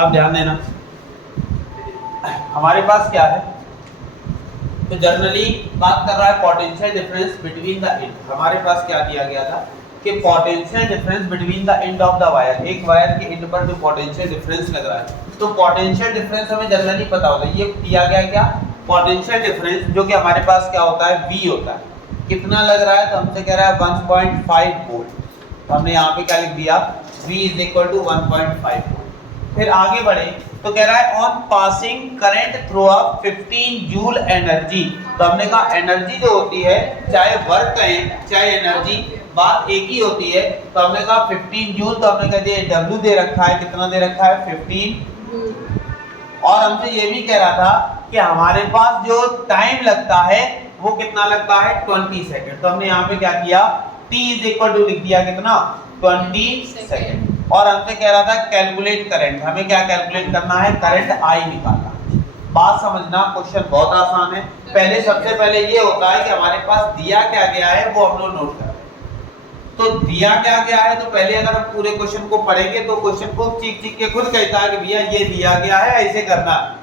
अब ध्यान देना, हमारे पास क्या है, तो जनरली बात कर रहा है potential difference between the end. हमारे पास क्या दिया गया था कि potential difference between the end of the wire, एक वायर के एंड पर जो पोटेंशियल डिफरेंस लग रहा है, तो पोटेंशियल डिफरेंस हमें जनरली पता होता है। ये दिया गया क्या, पोटेंशियल डिफरेंस, जो कि हमारे पास क्या होता है, V होता है। कितना लग रहा है, तो हमसे कह रहा है 1.5 वोल्ट, तो हमने यहाँ पे क्या लिख दिया, V = 1.5 वोल्ट। फिर आगे बढ़े तो कह रहा है on passing current through a 15 joule energy. तो हमने कहा एनर्जी जो होती है, चाहे वर्क कहें चाहे एनर्जी, बात एक ही होती है। तो हमने कहा 15 जूल, तो हमने कह दिया W दे रखा है, कितना दे रखा है, 15। और हमसे ये भी कह रहा था कि हमारे पास जो टाइम लगता है वो कितना लगता है, 20 सेकंड। तो हमने यहाँ पे क्या किया, T = लिख दिया कितना, 20 सेकंड। और हमसे कह रहा था कैलकुलेट करंट, हमें क्या कैलकुलेट करना है, करंट I निकालना है। बात समझना, क्वेश्चन बहुत आसान है। पहले सबसे पहले ये होता है कि हमारे पास दिया क्या गया है वो हम लोग नोट कर रहे हैं। तो दिया क्या गया है, तो पहले अगर हम पूरे क्वेश्चन को पढ़ेंगे तो क्वेश्चन को चीख चीख के खुद कहता है कि भैया ये दिया गया है, ऐसे करना है,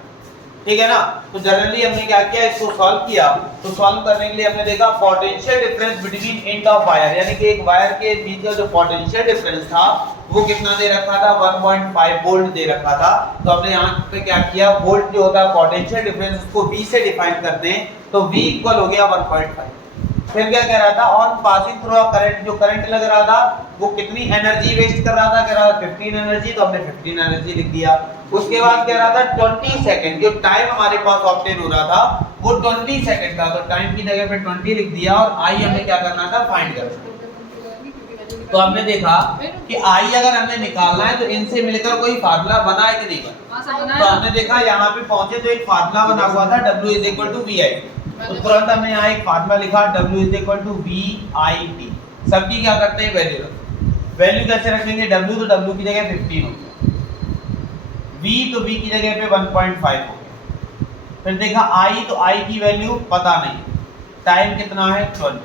ठीक है ना। तो जनरली हमने क्या किया, इसको सॉल्व किया। तो सॉल्व करने के लिए हमने देखा potential difference between end of wire, यानी कि एक वायर के बीच का जो पोटेंशियल डिफरेंस था वो कितना दे रखा था, 1.5 वोल्ट दे रखा था। तो हमने यहाँ पे क्या किया, वोल्ट जो होता है पोटेंशियल डिफरेंस, उसको V से डिफाइन करते हैं, तो V = हो गया 1.5। फिर क्या कह रहा था, on passing through a current, जो करंट लग रहा था वो कितनी एनर्जी वेस्ट कर रहा था, कह रहा था 15 एनर्जी, तो हमने 15 एनर्जी लिख दिया। उसके बाद कह रहा था 20 सेकंड, जो टाइम हमारे पास ऑब्टेन हो रहा था वो 20 सेकंड था, तो टाइम की जगह पे 20 लिख दिया। और I हमें क्या करना था, फाइंड करना। तो हमने देखा कि I अगर हमने निकालना है तो इनसे मिलकर कोई फार्मूला बना है कि नहीं बना। तो हमने देखा यहाँ पे पहुंचे तो एक फार्मूला बना हुआ था, W = VI। तो तुरंत हमने यहाँ एक फार्मूला लिखा, W = VIT। सबकी क्या करते हैं, वैल्यू रखते। वैल्यू कैसे रखेंगे, W तो W की जगह 15 हो गया, V तो V की जगह पे 1.5 हो गया। फिर देखा I, तो I की वैल्यू पता नहीं, टाइम कितना है, 20।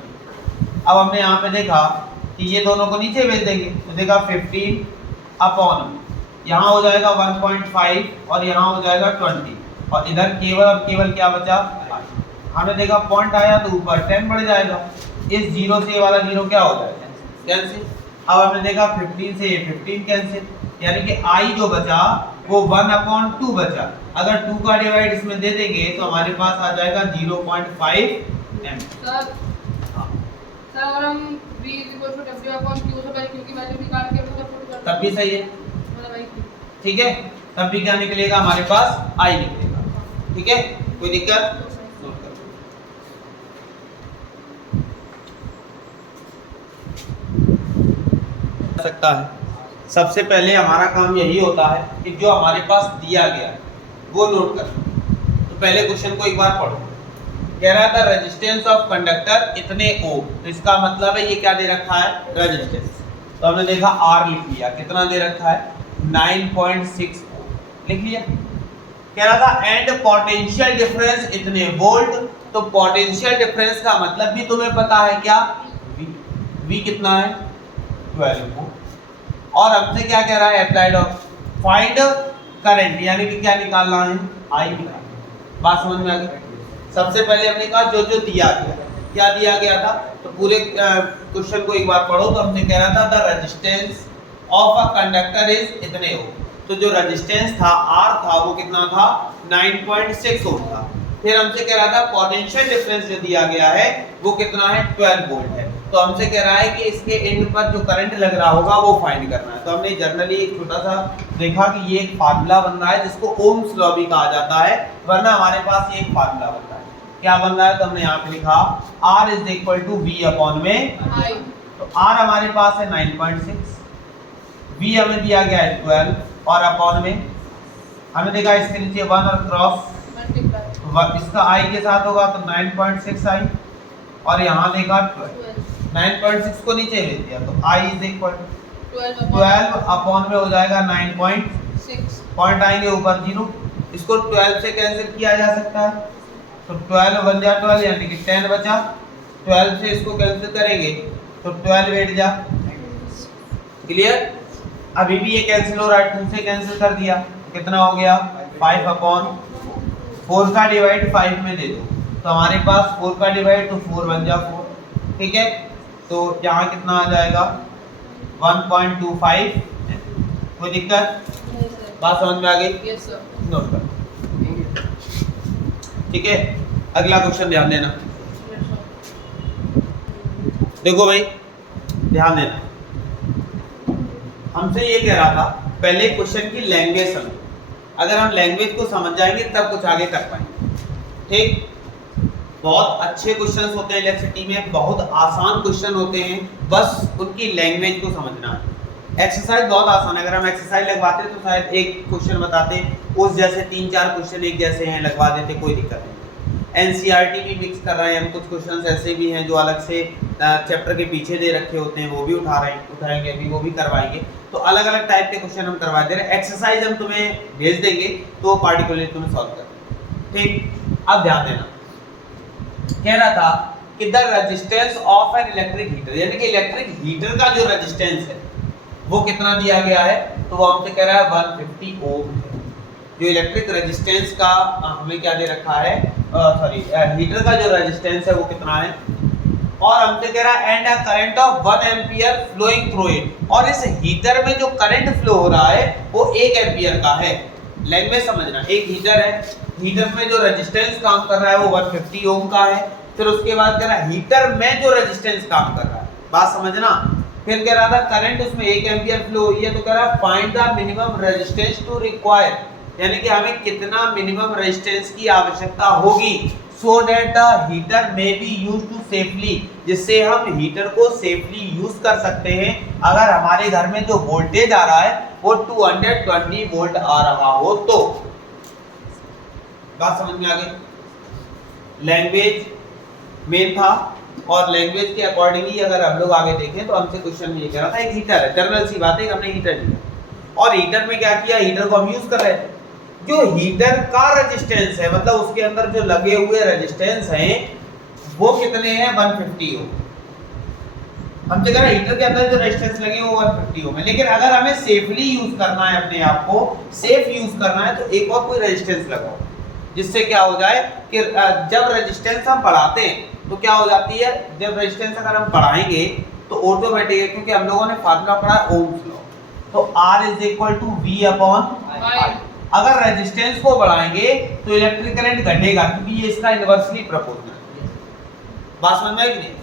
अब हमने यहाँ पे देखा कि ये दोनों को नीचे भेज देंगे, तो देखा 15 अपॉन, यहाँ हो जाएगा 1.5 और यहाँ हो जाएगा 20, और इधर केवल और केवल क्या बचा, हमने देखा पॉइंट आया तो ऊपर 10 बढ़ जाएगा, इस 0 से ये वाला 0 क्या हो जाएगा, कैंसिल। अब हमने देखा 15 से ये 15 कैंसिल, यानी कि I जो बचा वो 1/2 बचा। अगर 2 का डिवाइड इसमें दे देंगे तो हमारे पास आ जाएगा 0.5 एम्पीयर। सर अगर हम V = W/Q से पहले Q की वैल्यू निकाल के उसको पुट करते तब भी सही है, मतलब ठीक है। तब भी क्या निकलेगा, हमारे पास I निकलेगा, ठीक है, कोई दिक्कत सकता है। सबसे पहले हमारा काम यही होता है कि जो हमारे पास दिया गया है वो नोट करना। तो पहले क्वेश्चन को एक बार पढ़ो। कह रहा था रेजिस्टेंस ऑफ कंडक्टर इतने ओम, तो इसका मतलब है ये क्या दे रखा है, रेजिस्टेंस। तो हमने देखा R लिख लिया, कितना दे रखा है, 9.6 ओम लिख लिया। कह रहा था एंड पोटेंशियल डिफरेंस इतने वोल्ट, तो पोटेंशियल डिफरेंस का मतलब भी तुम्हें पता है क्या, V कितना है, 12 वोल्ट। और हमसे क्या कह रहा है, अप्लाइड ऑफ फाइंड करंट, यानी कि क्या निकालना है, I निकालना। बात समझ में आ गई। सबसे पहले हमने कहा जो जो दिया गया, क्या दिया गया था, तो पूरे क्वेश्चन को एक बार पढ़ो। तो हमने कह रहा था the resistance of a conductor is इतने ओम, तो जो रेजिस्टेंस था R था वो कितना था, 9.6 ओम था। फिर हमसे कह रहा था पोटेंशियल डिफरेंस जो दिया गया है वो कितना है, 12 वोल्ट है। तो हमसे कह रहा है कि इसके एंड पर जो करंट लग रहा होगा वो फाइंड करना है। तो हमने जनरली एक छोटा सा देखा कि ये एक फार्मूला बन रहा है जिसको ओम्स लॉ भी कहा जाता है, वरना हमारे पास ये एक फार्मूला बन रहा है। क्या बन रहा है, तो हमने यहाँ पे लिखा R = V/I। तो R हमारे पास है 9.6, V हमें दिया गया है 12, और अपॉन में हमने देखा इसके नीचे 1 और क्रॉस इसका I के साथ होगा तो 9.6 I, और यहाँ देखा 9.6 को नीचे भेज दिया, तो I = 12 अपॉन में हो जाएगा 9.6, पॉइंट आएंगे ऊपर 0, इसको 12 से कैंसिल किया जा सकता है, तो 12 बन जा 12, यानी कि 10 बचा। 12 से इसको कैंसिल करेंगे तो 12 बैठ जा, क्लियर। अभी भी ये कैंसिल हो रहा है, 2 से कैंसिल कर दिया, कितना हो गया 5/4 का डिवाइड 5 में दे दो तो हमारे पास 4 का डिवाइड तो 4 बन जा 4, ठीक है। तो यहाँ कितना आ जाएगा 1.25, कोई दिक्कत, बात समझ में आ गई? Yes sir. नोट कर, ठीक है। अगला क्वेश्चन ध्यान देना, देखो भाई ध्यान देना, हमसे ये कह रहा था पहले क्वेश्चन की लैंग्वेज समझो, अगर हम लैंग्वेज को समझ जाएंगे तब कुछ आगे कर पाएंगे, ठीक। बहुत अच्छे क्वेश्चंस होते हैं इलेक्ट्रिसिटी में, बहुत आसान क्वेश्चन होते हैं, बस उनकी लैंग्वेज को समझना है। एक्सरसाइज बहुत आसान है, अगर हम एक्सरसाइज लगवाते तो शायद एक क्वेश्चन बताते, उस जैसे 3-4 क्वेश्चन एक जैसे हैं लगवा देते, कोई दिक्कत नहीं। एनसीईआरटी भी मिक्स कर रहे हैं हम, कुछ क्वेश्चंस ऐसे भी हैं जो अलग से चैप्टर के पीछे दे रखे होते हैं, वो भी उठाएंगे अभी, वो भी करवाएंगे। तो अलग अलग टाइप के क्वेश्चन हम करवा दे रहे हैं। एक्सरसाइज हम तुम्हें भेज देंगे तो पार्टिकुलरली तुम्हें सॉल्व करना, ठीक। अब ध्यान देना, कह रहा था कि the resistance of an electric heater, यानी कि इलेक्ट्रिक हीटर का जो रेजिस्टेंस है वो कितना दिया गया है, तो वो हमसे कह रहा है 150 ओम है। जो इलेक्ट्रिक रेजिस्टेंस का हमें क्या दे रखा है, सॉरी हीटर का जो रेजिस्टेंस है वो कितना है, और हमसे कह रहा है and a current of 1 ampere flowing through it, और इस हीटर में जो करंट फ्लो हो रहा है वो 1 एम्पियर का है। लैंग्वेज समझना, एक हीटर है, हीटर में जो रेजिस्टेंस काम कर रहा है वो 150 ओम का है। फिर उसके बाद कह रहा है हीटर में जो रेजिस्टेंस काम कर रहा है, बात समझना। फिर कह रहा था करंट उसमें 1 एम्पियर फ्लो हुई है, तो कह रहा है find the minimum resistance to require, यानी कि हमें कितना मिनिमम रेजिस्टेंस की आवश्यकता होगी सो दैट द हीटर में बी यूज टू सेफली, जिससे हम हीटर को सेफली यूज कर सकते हैं अगर हमारे घर में जो वोल्टेज आ रहा है वो 220 वोल्ट आ रहा हो तो। बात समझ में आ गई? लैंग्वेज मेन था, और लैंग्वेज के अकॉर्डिंग ही अगर हम लोग आगे देखें तो हमसे क्वेश्चन में ये कह रहा था एक हीटर है, जनरल सी बात है, हमने हीटर लिया और हीटर में क्या किया, हीटर को हम यूज कर रहे थे। जो हीटर का रेजिस्टेंस है, मतलब उसके अंदर जो लगे हुए रेजिस्टेंस हैं वो कितने हैं, 150 ओम। हमसे कह रहा है हीटर के अंदर जो रेजिस्टेंस लगे वो 150 ओम है, लेकिन अगर हमें सेफली यूज करना है, अपने आप को सेफ यूज करना है, तो एक और कोई रेजिस्टेंस लगाओ, जिससे क्या हो जाए कि जब रेजिस्टेंस हम बढ़ाते हैं तो क्या हो जाती है, जब रेजिस्टेंस अगर हम बढ़ाएंगे तो ऑटोमेटिक है, क्योंकि हम लोगों ने फार्मूला पढ़ा है ओम्स लॉ, तो R = V/I। अगर रेजिस्टेंस को बढ़ाएंगे तो इलेक्ट्रिक करंट घटेगा, क्योंकि ये इसका इनवर्सली प्रोपोर्शनल है। बात समझ में आई कि नहीं?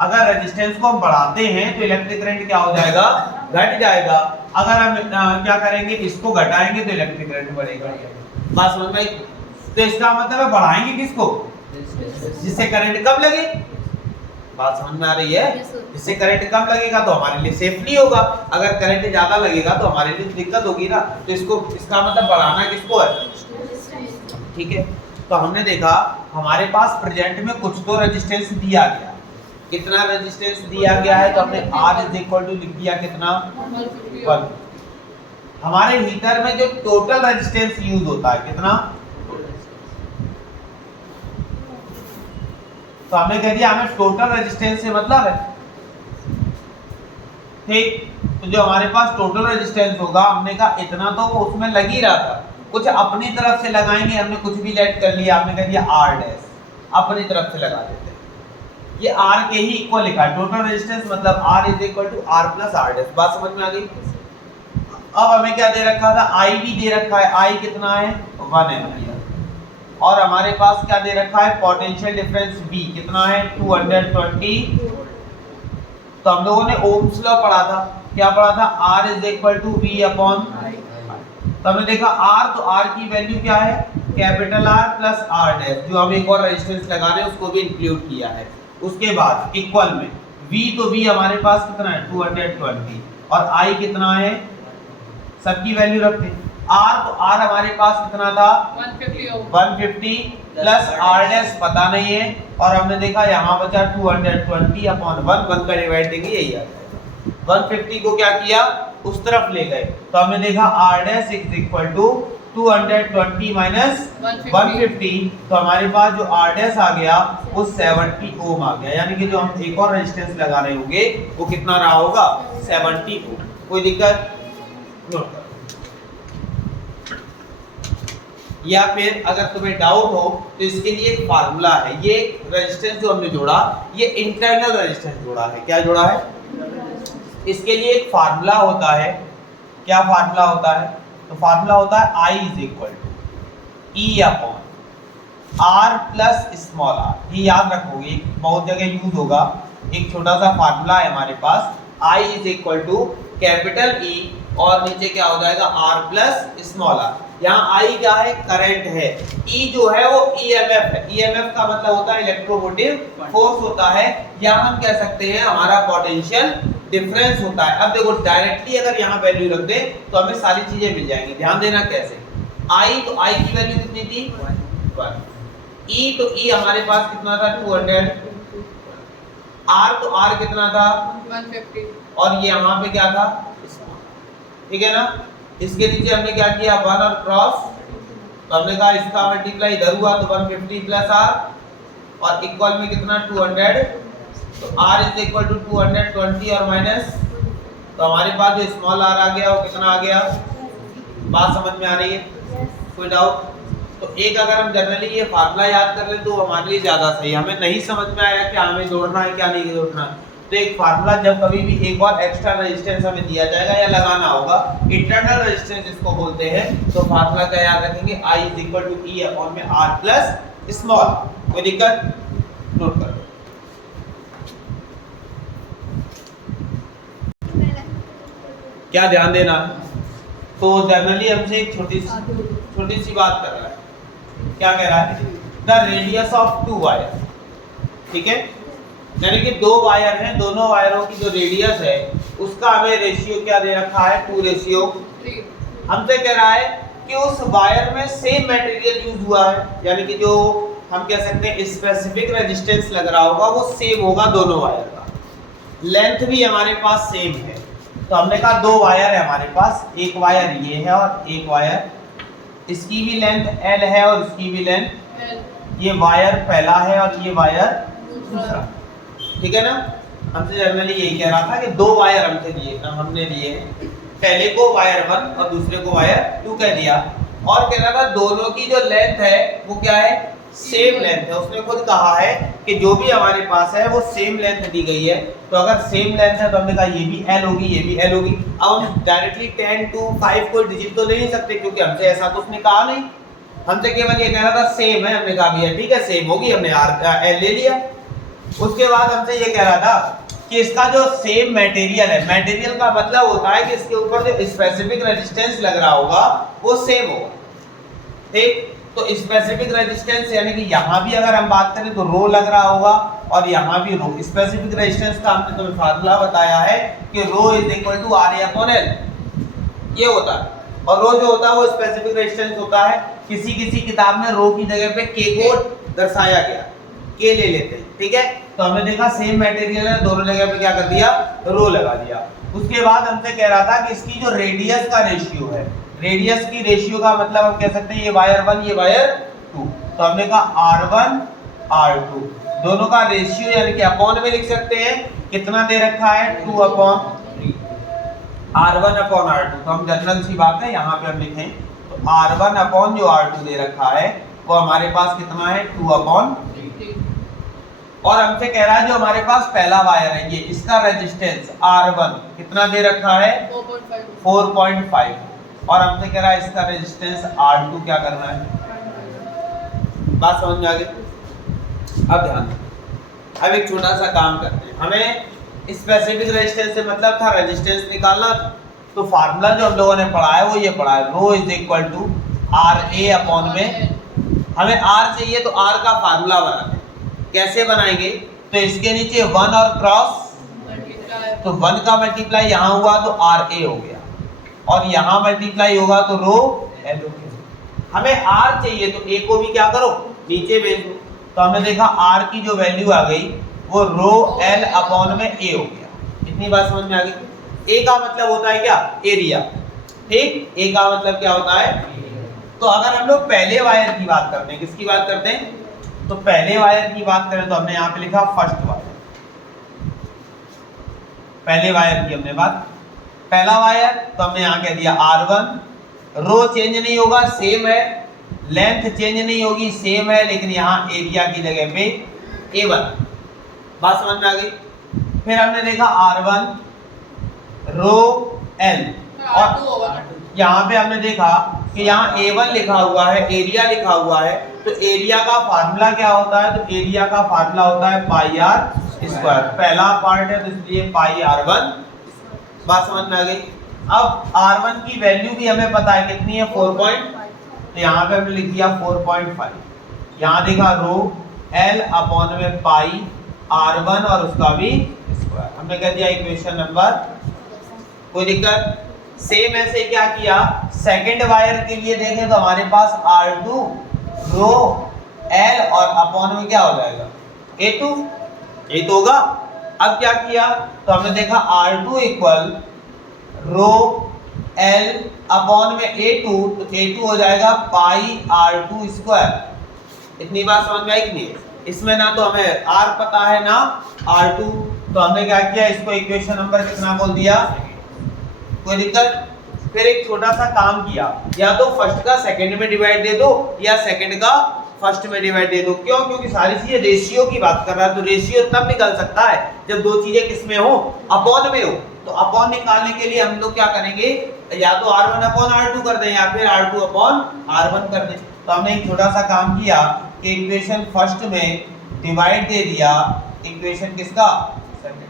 अगर रेजिस्टेंस को हम बढ़ाते हैं तो इलेक्ट्रिक करंट क्या हो जाएगा, घट जाएगा। अगर हम क्या करेंगे, इसको घटाएंगे तो इलेक्ट्रिक करंट बढ़ेगा। बात समझ में आई? तो इसका मतलब है बढ़ाएंगे किसको, जिससे करंट कम लगे। बात समझ में आ रही है? जिससे करंट कम लगेगा तो हमारे लिए सेफ नहीं होगा, अगर करंट ज्यादा लगेगा तो हमारे लिए दिक्कत होगी ना। तो इसको, इसका मतलब बढ़ाना किसको है, ठीक है। तो हमने देखा हमारे पास प्रेजेंट में कुछ तो रेजिस्टेंस दिया गया, कितना रेजिस्टेंस दिया गया है, तो हमने R = लिख दिया कितना, 1। हमारे हीटर में जो टोटल रेजिस्टेंस यूज होता है कितना, तो हमने कह दिया हमें टोटल रेजिस्टेंस से मतलब है, ठीक। तो जो हमारे पास टोटल रेजिस्टेंस होगा, हमने कहा इतना तो वो उसमें लग ही रहा था, कुछ अपनी तरफ से लगाएंगे, हमने कुछ भी लेट कर लिया, हमने कह दिया R', अपनी तरफ से लगा देते हैं। ये R के ही इक्वल लिखा है, टोटल रेजिस्टेंस मतलब R = R + R'। बात समझ में आ गई? अब हमें क्या दे रखा था, I भी दे रखा है, I कितना है, 1 एम्पियर, और हमारे पास क्या दे रखा है, पोटेंशियल डिफरेंस V कितना है, 220। तो हम लोगों ने ओम्स लॉ पढ़ा था, क्या पढ़ा था, R = V/I। तो हमने देखा R, तो R की वैल्यू क्या है, कैपिटल R + R', जो हम एक और रेजिस्टेंस लगा रहे हैं उसको भी इंक्लूड किया है। उसके बाद इक्वल में V, तो V हमारे पास कितना है, 220, और I कितना है, सबकी वैल्यू रखते हैं। R, तो R हमारे पास कितना था, 150 प्लस R' पता नहीं है, और हमने देखा यहाँ बचा 220/1, 1 का डिवाइड देंगे यही आ जाएगा। 150 को क्या किया, उस तरफ ले गए, तो हमने देखा R' = 220 - 150, तो हमारे पास जो R' आ गया वो 70 ओम आ गया, यानी कि जो हम एक और रेजिस्टेंस लगा रहे होंगे वो कितना रहा होगा, 70 ओम। कोई दिक्कत? नोट या फिर अगर तुम्हें डाउट हो तो इसके लिए एक फार्मूला है। ये रेजिस्टेंस जो हमने जोड़ा, ये इंटरनल रेजिस्टेंस जोड़ा है। क्या जोड़ा है? इसके लिए एक फार्मूला होता है। क्या फार्मूला होता है? तो फार्मूला होता है I is equal to E upon R plus small r। ये याद रखोगे, बहुत जगह यूज होगा। एक छोटा सा फार्मूला है हमारे पास, I is equal to capital E और नीचे क्या हो जाएगा R प्लस स्मॉल r। यहाँ I क्या है? करंट है। E जो है वो EMF है। EMF का मतलब होता है इलेक्ट्रोमोटिव फोर्स होता है। यहाँ हम कह सकते हैं हमारा पोटेंशियल डिफरेंस होता है। अब देखो डायरेक्टली अगर यहाँ वैल्यू रख दे तो हमें सारी चीजें मिल जाएंगी। ध्यान देना कैसे। I तो I की वैल्यू कितनी थी? 1। E तो E हमारे पास कितना था? 200। R तो R कितना था? 150। और ये यहाँ पे क्या था? ठीक है ना। इसके नीचे हमने क्या किया? 1 और क्रॉस, तो हमने कहा इसका मल्टीप्लाई इधर हुआ तो 150 प्लस R और इक्वल में कितना? 200। तो R इज इक्वल टू 220 और माइनस, तो हमारे पास जो स्मॉल r आ गया वो कितना आ गया? बात समझ में आ रही है? कोई डाउट? तो एक अगर हम जनरली ये फार्मूला याद कर ले तो हमारे लिए ज्यादा सही। हमें नहीं समझ में आया क्या हमें जोड़ना है क्या नहीं जोड़ना है, तो एक फार्मूला जब कभी भी एक और एक्स्ट्रा रेजिस्टेंस हमें दिया जाएगा या लगाना होगा, इंटरनल रेजिस्टेंस इसको बोलते हैं, तो फार्मूला क्या याद रखेंगे? I is equal to E upon में R प्लस स्मॉल। कोई दिक्कत? नोट कर लो। क्या ध्यान देना, तो जनरली हमसे एक छोटी सी बात कर रहा है। क्या कह रहा है? The radius of two wire. ठीक है, यानी कि दो वायर हैं, दोनों वायरों की जो रेडियस है उसका हमें रेशियो क्या दे रखा है? 2:3। हमसे कह रहा है कि उस वायर में सेम मटेरियल यूज हुआ है, यानी कि जो हम कह सकते हैं स्पेसिफिक रेजिस्टेंस लग रहा होगा वो सेम होगा दोनों वायर का। लेंथ भी हमारे पास सेम है। तो हमने कहा दो वायर है हमारे पास, एक वायर ये है और एक वायर, इसकी भी लेंथ L है और इसकी भी लेंथ, ये वायर पहला है और ये वायर दूसरा। ठीक है ना। हमसे जनरली यही कह रहा था कि दो वायर हमने लिए, पहले को वायर 1 और दूसरे को वायर 2 कह दिया, और कह रहा था दोनों की जो लेंथ है वो क्या है? सेम लेंथ है। उसने खुद कहा है कि जो भी हमारे पास है वो सेम लेंथ दी गई है। तो अगर सेम लेंथ है तो हमने कहा ये भी L होगी, ये भी L होगी। अब हम डायरेक्टली 10 to 5 को डिजिट तो ले नहीं सकते क्योंकि हमसे ऐसा तो उसने कहा नहीं। हमसे केवल ये कह रहा था सेम है, हमने कहा भैया ठीक है सेम होगी, हमने L ले लिया। उसके बाद हमसे ये कह रहा था कि इसका जो सेम मटेरियल है, मटेरियल का मतलब होता है कि इसके ऊपर जो स्पेसिफिक रेजिस्टेंस लग रहा होगा वो सेम होगा। ठीक, तो स्पेसिफिक रेजिस्टेंस यानी कि यहाँ भी अगर हम बात करें तो रो लग रहा होगा और यहाँ भी रो। स्पेसिफिक रेजिस्टेंस का हमने तुम्हें फार्मूला बताया है कि rho is equal to RA upon L, ये होता है। और रो जो होता है वो स्पेसिफिक रेजिस्टेंस होता है। किसी किताब में रो की जगह पे K को दर्शाया गया, K ले लेते हैं। ठीक है, तो हमने देखा सेम मटेरियल है, दोनों जगह पे क्या कर दिया? रो लगा दिया। उसके बाद हमसे कह रहा था कि इसकी जो रेडियस का रेशियो है, रेडियस की रेशियो का मतलब हम कह सकते हैं ये वायर 1 ये वायर 2, तो हमने कहा R1 R2 दोनों का रेशियो यानी कि अपॉन में लिख सकते हैं। कितना दे रखा है? 2/3 R1 अपॉन R2। तो हम जनरल सी बात है यहाँ पे हम लिखें तो R1 अपॉन जो R2 दे रखा है वो हमारे पास कितना है? 2/3। और हमसे कह रहा है जो हमारे पास पहला वायर है ये, इसका रेजिस्टेंस R1 कितना दे रखा है? 4.5। और हमसे कह रहा है इसका रेजिस्टेंस R2 क्या करना है? बात समझ में आ गई? अब ध्यान दो, अब एक छोटा सा काम करते हैं। हमें स्पेसिफिक रेजिस्टेंस से मतलब था रेजिस्टेंस निकालना, तो फार्मूला जो हम लोगों ने पढ़ा है वो ये पढ़ा है, rho is equal to RA upon में, हमें R चाहिए तो R का फार्मूला बनाते हैं। कैसे बनाएंगे? तो इसके नीचे 1 और क्रॉस, तो 1 का मल्टीप्लाई यहाँ हुआ तो RA हो गया और यहाँ मल्टीप्लाई होगा तो रो L हो गया। हमें R चाहिए तो A को भी क्या करो? नीचे भेज दो। तो हमने देखा R की जो वैल्यू आ गई वो रो L अपॉन में A हो गया। इतनी बात समझ में आ गई? A का मतलब होता है क्या? एरिया। ठीक, A का मतलब क्या होता है? तो अगर हम लोग पहले वायर की बात करते हैं, किसकी बात करते हैं? तो पहले वायर की बात करें तो हमने यहाँ पे लिखा फर्स्ट वायर, पहले वायर की हमने बात, पहला वायर तो हमने यहाँ कह दिया R1, रो चेंज नहीं होगा सेम है, लेंथ चेंज नहीं होगी, सेम है, लेकिन यहाँ एरिया की जगह पे A1। बात समझ में आ गई। फिर हमने देखा R1 रो L, और यहाँ पे हमने देखा कि यहाँ A1 लिखा हुआ है, एरिया लिखा हुआ है, तो एरिया का फार्मूला क्या होता है? तो एरिया का फार्मूला होता है पाई आर स्क्वायर। पहला पार्ट है तो इसलिए पाई R1। बात समझ में आ गई। अब R1 की वैल्यू भी हमें पता है कितनी है, 4 पॉइंट, तो यहाँ पे हमने लिख दिया 4.5। यहाँ देखा रो L अपॉन में पाई R1 और उसका भी स्क्वायर, हमने कह दिया इक्वेशन नंबर। कोई दिक्कत? सेम ऐसे क्या किया, सेकंड वायर के लिए देखें तो हमारे पास R2 रो L और अपॉन में क्या हो जाएगा, A2, ये तो होगा। अब क्या किया, तो हमने देखा R2 इक्वल रो L अपॉन में A2, तो A2 हो जाएगा पाई R2 स्क्वायर। इतनी बात समझ में आई कि नहीं? इसमें ना तो हमें R पता है ना R2, तो हमने क्या किया, इसको इक्वेशन नंबर कितना बोल दिया। कोई दिक्कत? फिर एक छोटा सा काम किया, या तो फर्स्ट का सेकंड में डिवाइड दे दो या सेकंड का फर्स्ट में डिवाइड दे दो। क्यों? क्योंकि सारी चीजें रेशियो की बात कर रहा है, तो रेशियो तब निकल सकता है जब दो चीजें किसमें हो, अपॉन में हो। तो अपॉन निकालने के लिए हम लोग क्या करेंगे, या तो R1 अपॉन R2 कर दें या फिर R2 अपॉन R1 कर दें। तो हमने एक छोटा सा काम किया कि इक्वेशन फर्स्ट में डिवाइड दे दिया, इक्वेशन किसका, सेकंड।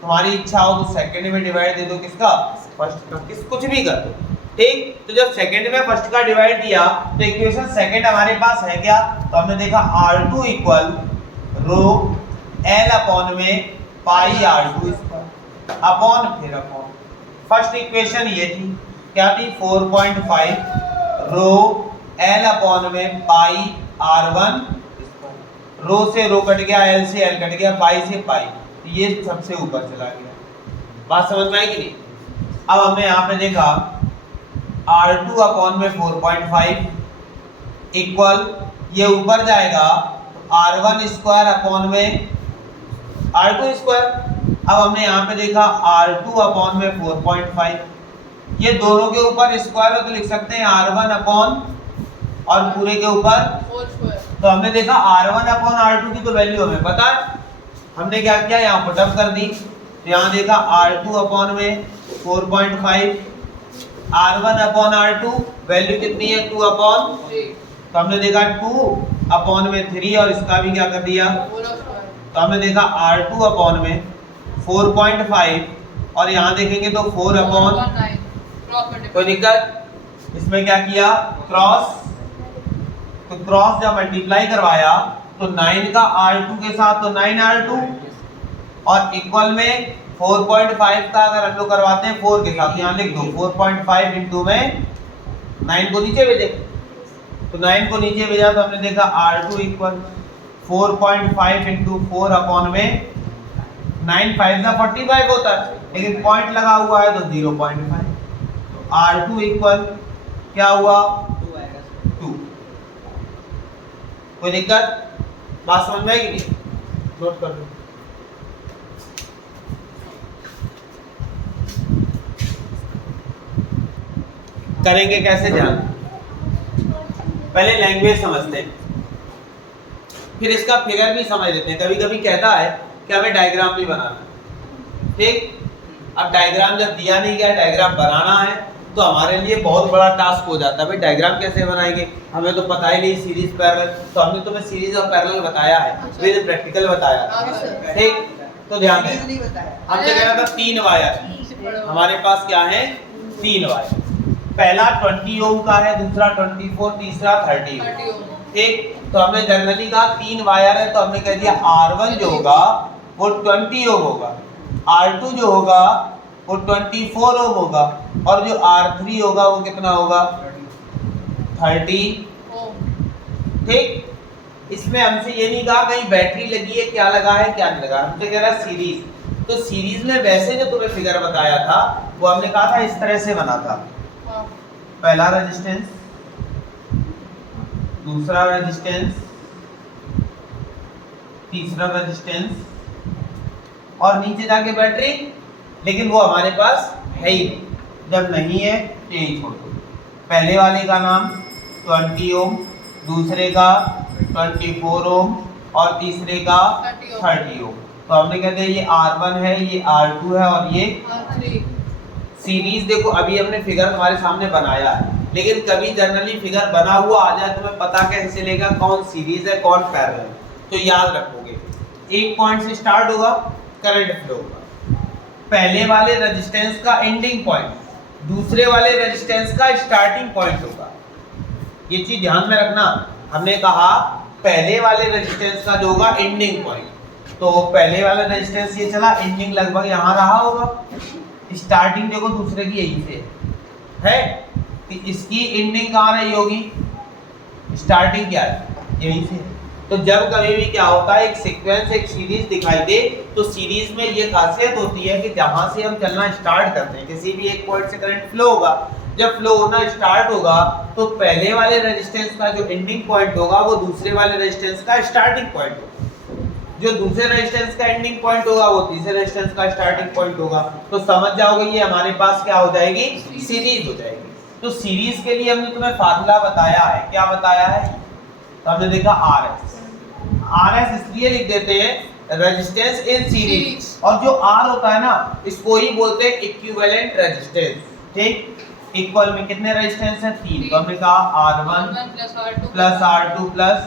तुम्हारी इच्छा हो तो सेकंड में डिवाइड दे दो, किसका, फर्स्ट का, कुछ भी कर दो, ठीक। तो जब सेकंड में फर्स्ट का डिवाइड दिया तो इक्वेशन सेकंड हमारे पास है क्या, तो हमने देखा R2 इक्वल रो L अपॉन में पाई R2 स्क्वायर अपॉन फिर अपॉन। फर्स्ट इक्वेशन ये थी, क्या थी, 4.5 रो L अपॉन में पाई R1 स्क्वायर। रो से रो कट गया, L से L कट गया, पाई से पाई, तो ये सबसे ऊपर चला गया। बात समझ में आई कि नहीं? अब हमने यहाँ पे देखा R2 अपॉन में 4.5 इक्वल, ये ऊपर जाएगा तो R1 स्क्वायर अपॉन में R2 स्क्वायर। अब हमने यहाँ पे देखा R2 अपॉन में 4.5, ये दोनों के ऊपर स्क्वायर हो तो लिख सकते हैं R1 अपॉन और पूरे के ऊपर 4 स्क्वायर। तो हमने देखा R1 अपॉन R2 की तो वैल्यू हमें पता है, हमने क्या किया, यहाँ पुटअप कर दी। तो यहाँ देखा R2 अपॉन में 4.5, R1 अपॉन R2 वैल्यू कितनी है, 2 अपॉन, तो हमने देखा 2 अपॉन में 3 और इसका भी क्या कर दिया, तो हमने देखा R2 अपॉन में 4.5 और यहाँ देखेंगे तो 4 अपॉन, कोई दिक्कत? इसमें क्या किया, क्रॉस, तो क्रॉस जब मल्टीप्लाई करवाया तो 9 का R2 के साथ तो 9R2 और इक्वल में 4.5 का अगर हम लोग करवाते हैं 4 के साथ, यहाँ लिख दो 4.5 इंटू में 9 को नीचे भेजे, तो 9 को नीचे भेजा तो हमने देखा R2 इक्वल 4.5 इंटू 4 अपॉन में 9 5 का 45 होता है, लेकिन पॉइंट लगा हुआ है तो 0.5, तो R2 इक्वल क्या हुआ, 2। कोई दिक्कत? बात समझ में आई कि नहीं? नोट कर लो। करेंगे कैसे, ध्यान, पहले लैंग्वेज समझते हैं, फिर इसका फिगर भी समझ लेते हैं। कभी कभी कहता है कि हमें डायग्राम भी बनाना है, ठीक। अब डायग्राम जब दिया नहीं गया, डायग्राम बनाना है तो हमारे लिए बहुत बड़ा टास्क हो जाता है। भाई डायग्राम कैसे बनाएंगे, हमें तो पता ही नहीं, सीरीज पैरेलल, तो हमने तुम्हें सीरीज और पैरेलल बताया है, विद प्रैक्टिकल बताया, ठीक। तो ध्यान दें, हमने कहा था 3 वायर, हमारे पास क्या है, 3 वायर, पहला 20 ओम का है, दूसरा 24, तीसरा 30 ओम, ठीक। तो हमने जनरली कहा 3 वायर है, तो हमने कह दिया R1 जो होगा वो 20 ओम होगा, R2 जो होगा वो 24 ओम होगा और जो R3 होगा वो कितना होगा, 30 ओम, ठीक। इसमें हमसे ये नहीं कहा कहीं बैटरी लगी है, क्या लगा है क्या नहीं लगा, हमसे कह रहा है सीरीज। तो सीरीज में वैसे जो तुम्हें फिगर बताया था वो हमने कहा था इस तरह से बना था, पहला रेजिस्टेंस, दूसरा रेजिस्टेंस, तीसरा रेजिस्टेंस और नीचे जाके बैटरी, लेकिन वो हमारे पास है ही नहीं। जब नहीं है तो यही छोड़ दो। पहले वाले का नाम 20 ओम, दूसरे का 24 ओम और तीसरे का 30 ओम। तो हमने कहते हैं ये R1 है, ये R2 है और ये R3। सीरीज देखो अभी हमने फिगर तुम्हारे सामने बनाया है, लेकिन कभी जनरली फिगर बना हुआ आ जाए तुम्हें पता कैसे चलेगा कौन सीरीज है कौन पैरेलल। तो याद रखोगे एक पॉइंट से स्टार्ट होगा करंट फ्लो होगा, पहले वाले रेजिस्टेंस का एंडिंग पॉइंट दूसरे वाले रेजिस्टेंस का स्टार्टिंग पॉइंट होगा। ये चीज ध्यान में रखना, हमने कहा पहले वाले रेजिस्टेंस का जो होगा एंडिंग पॉइंट, तो पहले वाला रेजिस्टेंस ये चला, एंडिंग लगभग यहाँ रहा होगा, स्टार्टिंग देखो दूसरे की यहीं से है, तो इसकी एंडिंग कहाँ रही होगी, स्टार्टिंग क्या है यहीं से। तो जब कभी भी क्या होता है एक सीक्वेंस एक सीरीज दिखाई दे तो सीरीज में ये खासियत होती है कि जहां से हम चलना स्टार्ट करते हैं किसी भी एक पॉइंट से करंट फ्लो होगा, जब फ्लो होना स्टार्ट होगा तो पहले वाले रेजिस्टेंस का जो एंडिंग पॉइंट होगा वो दूसरे वाले रेजिस्टेंस का स्टार्टिंग पॉइंट होगा, जो दूसरे रेजिस्टेंस का एंडिंग पॉइंट होगा वो तीसरे रेजिस्टेंस का स्टार्टिंग पॉइंट होगा। तो समझ जाओगे ये हमारे पास क्या हो जाएगी, सीरीज हो जाएगी। तो सीरीज के लिए हमने तुम्हें फार्मूला बताया है, क्या बताया है, तो हमने देखा RS इसलिए लिख देते हैं रेजिस्टेंस इन सीरीज, और जो R होता है ना इसको ही बोलते हैं इक्विवेलेंट रेजिस्टेंस। ठीक, इक्वल में कितने रेजिस्टेंस हैं, 3, तो हमने कहा R1 प्लस R2 प्लस,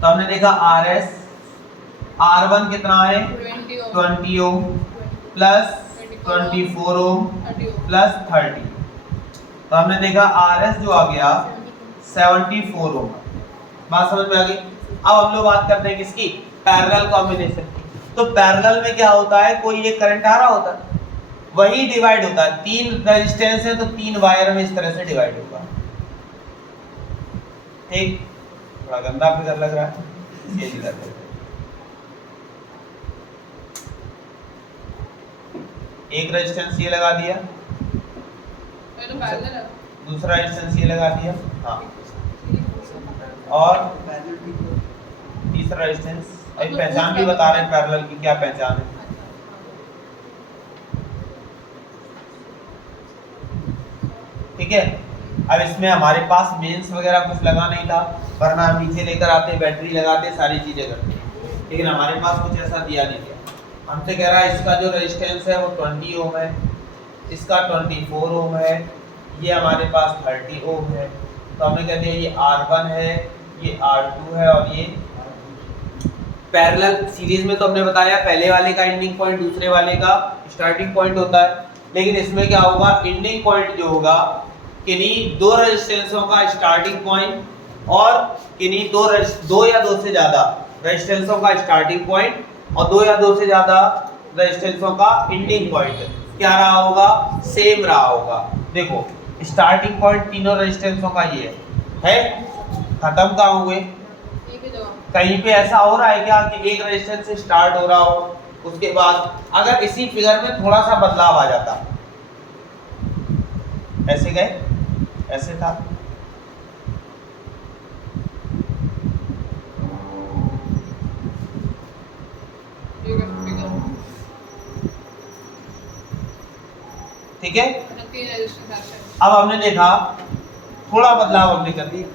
तो हमने देखा RS R1 कितना है 20 ओम प्लस 24 ओम प्लस 30, तो हमने देखा RS जो आ गया 74 ओम। बात समझ में आ गई। अब हम लोग बात करते हैं किसकी, पैरेलल कॉम्बिनेशन की। तो पैरेलल में क्या होता है, कोई एक करंट आ रहा होता है वही डिवाइड होता है, 3 रेजिस्टेंस है तो 3 वायर में इस तरह से डिवाइड होगा। ठीक, थोड़ा गंदा फिगर लग रहा है, ये इधर एक रेजिस्टेंस ये लगा दिया, दूसरा रेजिस्टेंस ये लगा दिया, हाँ, और तीसरा रेजिस्टेंस। अभी पहचान भी बता रहे हैं पैरेलल की, क्या पहचान है। ठीक है, अब इसमें हमारे पास मेंस वगैरह कुछ लगा नहीं था, वरना हम नीचे लेकर आते बैटरी लगाते सारी चीजें करते, लेकिन हमारे पास कुछ ऐसा दिया नहीं गया। हमसे कह रहा है इसका जो रेजिस्टेंस है वो 20 ओम है, इसका 24 ओम है, ये हमारे पास 30 ओम है, तो हमें कहते हैं ये R1 है, ये R2 है और ये पैरेलल। सीरीज में तो हमने बताया पहले वाले का एंडिंग पॉइंट दूसरे वाले का स्टार्टिंग पॉइंट होता है, लेकिन इसमें क्या होगा, एंडिंग पॉइंट जो होगा किन्हीं दो रेजिस्टेंसों का स्टार्टिंग पॉइंट और किन्हीं दो या दो से ज्यादा रेजिस्टेंसों का स्टार्टिंग पॉइंट और 2 या 2 से ज्यादा रेजिस्टेंसों का एंडिंग पॉइंट क्या रहा होगा, सेम रहा होगा। देखो स्टार्टिंग पॉइंट तीनों रेजिस्टेंसों का ये है, खत्म कहाँ हुए, कहीं पे ऐसा हो रहा है क्या कि एक रेजिस्टेंस से स्टार्ट हो रहा हो उसके बाद अगर इसी फिगर में थोड़ा सा बदलाव आ जाता, ऐसे गए ऐसे था, ठीक है। अब हमने देखा थोड़ा बदलाव हमने कर दिया,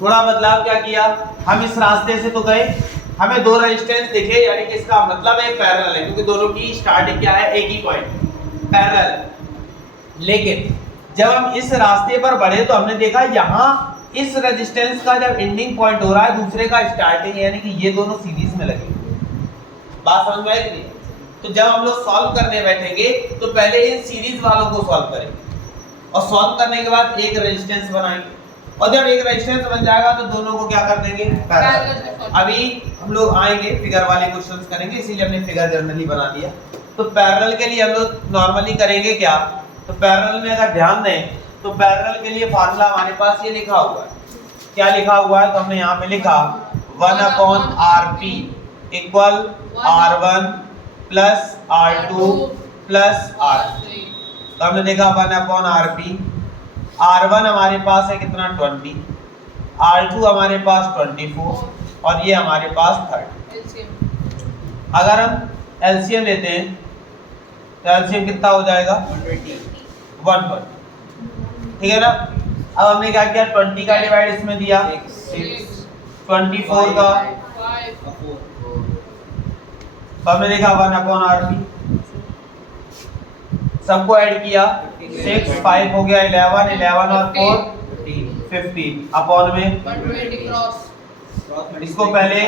थोड़ा बदलाव क्या किया, हम इस रास्ते से तो गए, हमें दो रेजिस्टेंस दिखे, यानी कि इसका मतलब है पैरेलल है, क्योंकि दोनों की स्टार्टिंग क्या है, एक ही पॉइंट पैरेलल। लेकिन जब हम इस रास्ते पर बढ़े तो हमने देखा यहाँ इस रेजिस्टेंस का जब एंडिंग पॉइंट हो रहा है दूसरे का स्टार्टिंग, यानी कि ये दोनों सीरीज में लगे। बात समझ में आई नहीं? तो जब हम लोग सॉल्व करने बैठेंगे तो पहले इन सीरीज वालों को सॉल्व करेंगे और सॉल्व करने के बाद एक रेजिस्टेंस बनाएंगे, और जब एक रेजिस्टेंस बन जाएगा तो दोनों को क्या कर देंगे, पैरेलल। अभी हम लोग आएंगे फिगर वाले क्वेश्चंस करेंगे, इसीलिए हमने फिगर जनरली बना दिया। तो पैरेलल के लिए हम लोग नॉर्मली करेंगे क्या, तो पैरेलल में अगर ध्यान दें तो पैरेलल के लिए फार्मूला हमारे पास ये लिखा हुआ है, क्या लिखा हुआ है, तो हमने यहाँ पे लिखा 1/Rp equal R1 plus R2 plus R3। तो हमने देखा 1/Rp, R1 हमारे पास है कितना 20, R2 हमारे पास 24 और ये हमारे पास 30। अगर हम एलसीएम लेते हैं तो एलसीएम कितना हो जाएगा 120, ठीक है ना। अब हमने क्या किया 20 का डिवाइड इसमें दिया 6 24 का 5 तो हमने देखा 1/RP सबको ऐड किया 6 5 हो गया 11 और 4 15 अपॉन में 120 क्रॉस इसको पहले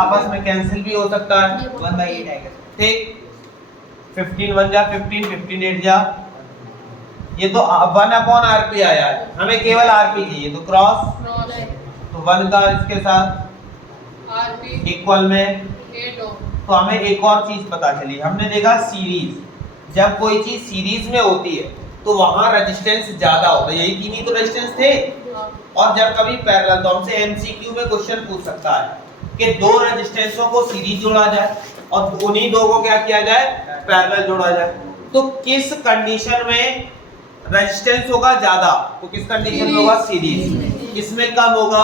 आपस में कैंसिल भी हो सकता है 1/8 आएगा। ठीक 15 1 जा 15 15 8 जा ये तो 1/RP आया है हमें केवल RP चाहिए तो क्रॉस क्रॉस तो 1 का इसके साथ आरपी इक्वल में 8 हो तो हमें एक और चीज पता चली हमने देखा सीरीज जब कोई चीज सीरीज में होती है तो वहां रेजिस्टेंस ज्यादा होता है यही तीन ही तो रेजिस्टेंस थे और जब कभी पैरेलल तो हमसे एमसीक्यू में क्वेश्चन पूछ सकता है कि दो रेजिस्टेंसों को सीरीज जोड़ा जाए और उन्हीं दो को क्या किया जाए पैरेलल जोड़ा जाए तो किस कंडीशन में रेजिस्टेंस होगा ज्यादा तो किस कंडीशन में होगा सीरीज इसमें कम होगा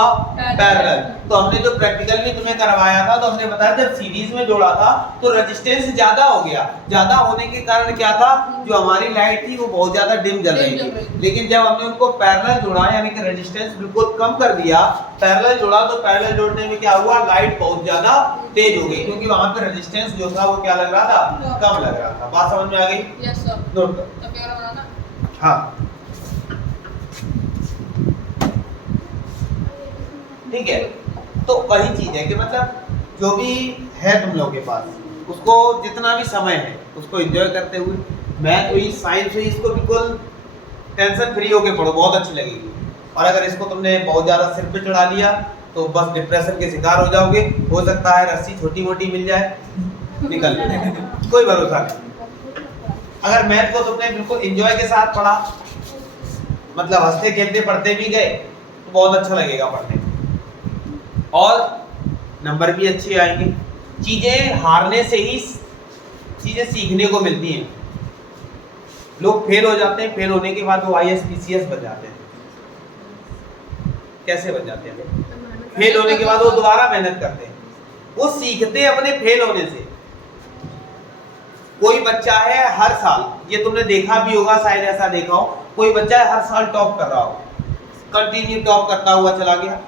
पैरेलल तो हमने जो प्रैक्टिकल में तुम्हें करवाया था तो हमने बताया जब सीरीज में जोड़ा था तो रेजिस्टेंस ज्यादा हो गया ज्यादा होने के कारण क्या था जो हमारी लाइट थी वो बहुत ज्यादा डिम जल रही थी लेकिन जब हमने उनको पैरेलल जोड़ा यानी कि रेजिस्टेंस बिल्कुल कम कर दिया पैरेलल जोड़ा तो पैरेलल जोड़ने में क्या हुआ लाइट बहुत ज्यादा तेज हो गई क्योंकि वहां पे रेजिस्टेंस जो था वो क्या लग रहा था कम लग रहा था बात समझ में आ गई यस सर नोट कर तो फिगर बनाना हाँ ठीक है तो वही चीज है कि मतलब जो भी है तुम लोगों के पास उसको जितना भी समय है उसको एंजॉय करते हुए मैथ हुई साइंस हुई इसको बिल्कुल टेंशन फ्री होके पढ़ो बहुत अच्छी लगेगी और अगर इसको तुमने बहुत ज्यादा सिर पे चढ़ा लिया तो बस डिप्रेशन के शिकार हो जाओगे हो सकता है रस्सी छोटी मोटी मिल जाए निकल कोई भरोसा नहीं अगर मैथ को तुमने बिल्कुल एंजॉय के साथ पढ़ा मतलब हंसते खेलते पढ़ते भी गए तो बहुत अच्छा लगेगा पढ़ने और नंबर भी अच्छे आएंगे चीजें हारने से ही चीजें सीखने को मिलती हैं लोग फेल हो जाते हैं फेल होने के बाद वो IAS PCS बन जाते हैं कैसे बन जाते हैं फेल होने के बाद वो दोबारा मेहनत करते हैं वो सीखते हैं अपने फेल होने से कोई बच्चा है हर साल ये तुमने देखा भी होगा शायद ऐसा देखा हो कोई बच्चा है हर साल टॉप कर रहा हो कंटिन्यू टॉप करता हुआ चला गया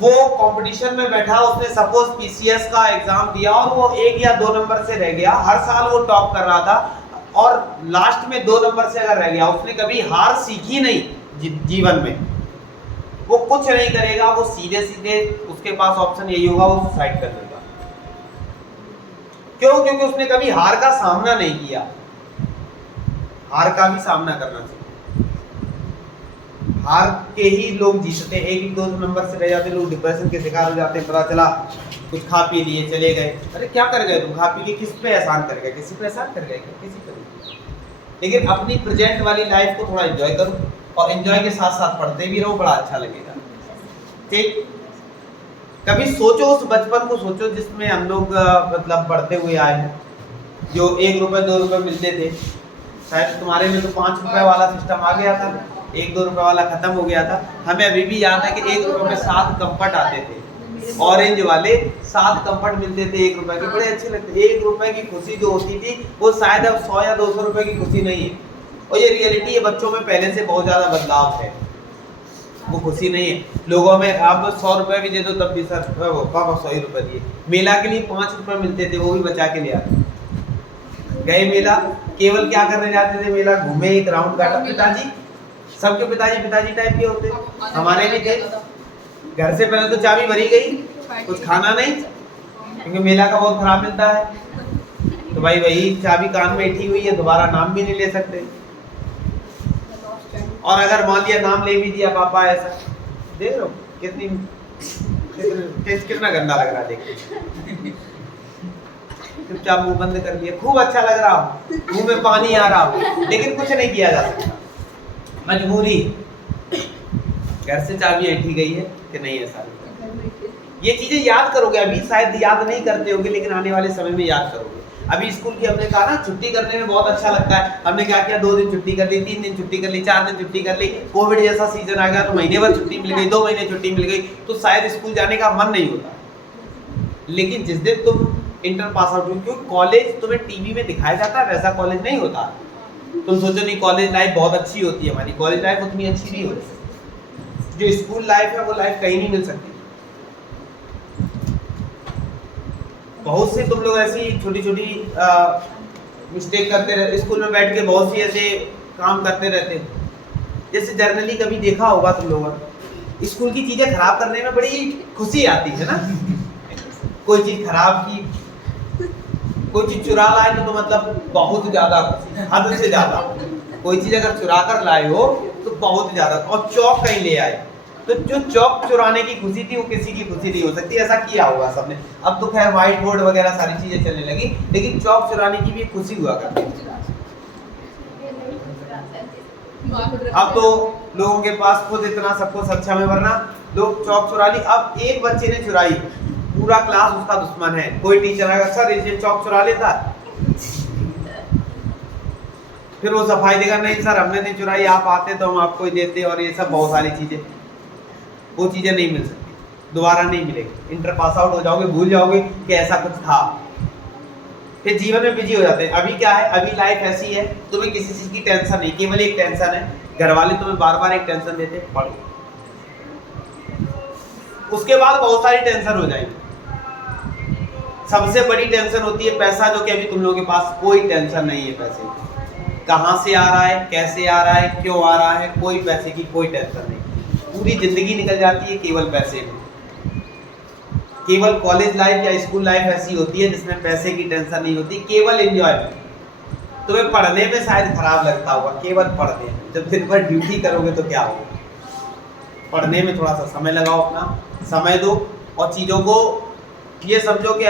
वो कंपटीशन में बैठा उसने सपोज PCS का एग्जाम दिया और वो 1 या 2 नंबर से रह गया हर साल वो टॉप कर रहा था और लास्ट में 2 नंबर से अगर रह गया उसने कभी हार सीखी नहीं जीवन में वो कुछ नहीं करेगा वो सीधे सीधे उसके पास ऑप्शन यही होगा वो सुसाइड कर लेगा क्यों क्योंकि उसने कभी हार का सामना नहीं किया हार का भी सामना करना चाहिए हार के ही लोग जीतते हैं 1-2 नंबर से रह जाते लोग डिप्रेशन के शिकार हो जाते हैं पता चला कुछ खा पी लिए चले गए अरे क्या कर गए तुम खा पी के किस पे एहसान कर गए किसी पे एहसान कर गए किसी पे लेकिन अपनी प्रेजेंट वाली लाइफ को थोड़ा एंजॉय करो और एंजॉय के साथ साथ पढ़ते भी रहो बड़ा अच्छा लगेगा ठीक कभी सोचो उस बचपन को सोचो जिसमें हम लोग मतलब बढ़ते हुए आए हैं जो 1 रुपए 2 रुपए मिलते थे शायद तुम्हारे में तो 5 रुपए वाला सिस्टम आ गया था 1-2 रुपए वाला खत्म हो गया था हमें अभी भी याद है कि 1 रुपए में 7 कंफर्ट आते थे ऑरेंज वाले 7 कंफर्ट मिलते थे 1 रुपए के बड़े अच्छे लगते 1 रुपए की खुशी जो होती थी वो शायद अब 100 या 200 रुपए की खुशी नहीं है और ये रियलिटी है बच्चों में पहले से बहुत ज्यादा बदलाव है वो खुशी नहीं है लोगों में अब 100 रुपए भी दे दो तब भी सर पापा 100 ही रुपए दिए मेला के लिए 5 रुपए मिलते थे वो भी बचा के ले आते गए मेला केवल क्या करने जाते थे मेला घूमे एक राउंड काटा पिताजी सबके पिताजी टाइप के होते हमारे भी थे घर से पहले तो चाबी भरी गई कुछ खाना नहीं क्योंकि मेला का बहुत खराब मिलता है तो भाई वही चाबी कान में बैठी हुई है दोबारा नाम भी नहीं ले सकते और अगर मान लिया नाम ले भी दिया पापा ऐसा देख लो कितना गंदा लग रहा है देख चुपचाप मुंह बंद कर लिया खूब अच्छा लग रहा हो मुंह में पानी आ रहा हो लेकिन कुछ नहीं किया जा सकता मजबूरी घर से चाबी ऐठी गई है कि नहीं ऐसा ये चीजें याद करोगे अभी शायद याद नहीं करते होगे लेकिन आने वाले समय में याद करोगे अभी स्कूल की हमने कहा ना छुट्टी करने में बहुत अच्छा लगता है हमने क्या किया 2 दिन छुट्टी कर ली 3 दिन छुट्टी कर ली 4 दिन छुट्टी कर ली कोविड जैसा सीजन आ गया तो महीने भर छुट्टी मिल गई 2 महीने छुट्टी मिल गई तो शायद स्कूल जाने का मन नहीं होता लेकिन जिस दिन तुम इंटर पास आउट हुई क्योंकि कॉलेज तुम्हें टीवी में दिखाया जाता है वैसा कॉलेज नहीं होता तुम सोचो नहीं कॉलेज लाइफ बहुत अच्छी होती है, हमारी कॉलेज लाइफ उतनी अच्छी नहीं होती। जो स्कूल लाइफ है वो लाइफ कहीं नहीं मिल सकती। बहुत से तुम लोग ऐसी छोटी छोटी मिस्टेक करते रहते स्कूल में बैठ के, बहुत सी ऐसे काम करते रहते हो। जैसे जर्नली कभी देखा होगा तुम लोगों ने, स्कूल की चीजें खराब करने में बड़ी खुशी आती है ना। कोई चीज खराब की, कोई चीज चुरा लाए तो मतलब बहुत ज्यादा खुशी, हद से ज्यादा। कोई चीज अगर चुरा कर लाए हो तो बहुत ज्यादा, और चौक कहीं ले आए तो जो चौक चुराने की खुशी थी वो किसी की खुशी नहीं हो सकती। ऐसा किया होगा सबने। अब तो खैर व्हाइट बोर्ड वगैरह सारी चीजें चलने लगी, लेकिन चौक चुराने की भी एक खुशी हुआ करती थी। अब तो लोगों के पास खुद इतना सब कुछ अच्छा में, वरना लोग चौक चुरा ली। अब एक बच्चे ने चुराई, पूरा क्लास उसका दुश्मन है। कोई टीचर आएगा, सर ये चौक चुरा लेता, फिर वो सफाई देगा, नहीं सर हमने नहीं चुराई, आप आते तो हम आपको ही देते, और ये सब बहुत सारी चीजें। वो चीजें नहीं मिल सकती, दोबारा नहीं मिलेगी। इंटर पास आउट हो जाओगे, भूल जाओगे कि ऐसा कुछ था, फिर जीवन में बिजी हो जाते हैं। अभी क्या है, अभी लाइफ ऐसी है, तुम्हें किसी चीज की टेंशन नहीं, केवल एक टेंशन है, घर वाले तुम्हें बार बार एक टेंशन देते, पढ़ो। उसके बाद बहुत सारी टेंशन हो जाएगी। सबसे बड़ी टेंशन होती है पैसा, जो कि अभी तुम लोगों के पास कोई टेंशन नहीं है पैसे की। कहां से आ रहा है, कैसे आ रहा है, क्यों आ रहा है, कोई पैसे की कोई टेंशन नहीं। पूरी जिंदगी निकल जाती है केवल पैसे में। केवल कॉलेज लाइफ या स्कूल लाइफ ऐसी होती है जिसमें पैसे की टेंशन नहीं होती, केवल एंजॉयमेंट। तुम्हें पढ़ने में शायद खराब लगता होगा, केवल पढ़ने में। जब दिन भर ड्यूटी करोगे तो क्या होगा। पढ़ने में थोड़ा सा समय लगाओ, अपना समय दो, और चीज़ों को ये समझो कि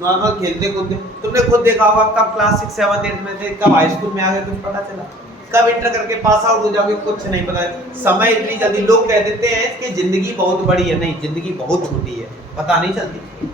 नॉर्मल खेलते कूदते। तुमने खुद देखा होगा, कब क्लास 6, 7, 8 में थे, कब हाई स्कूल में आ गए कुछ पता चला, कब इंटर करके पास आउट हो जाओगे कुछ नहीं पता। समय इतनी जल्दी, लोग कह देते हैं कि जिंदगी बहुत बड़ी है, नहीं, जिंदगी बहुत छोटी है, पता नहीं चलती।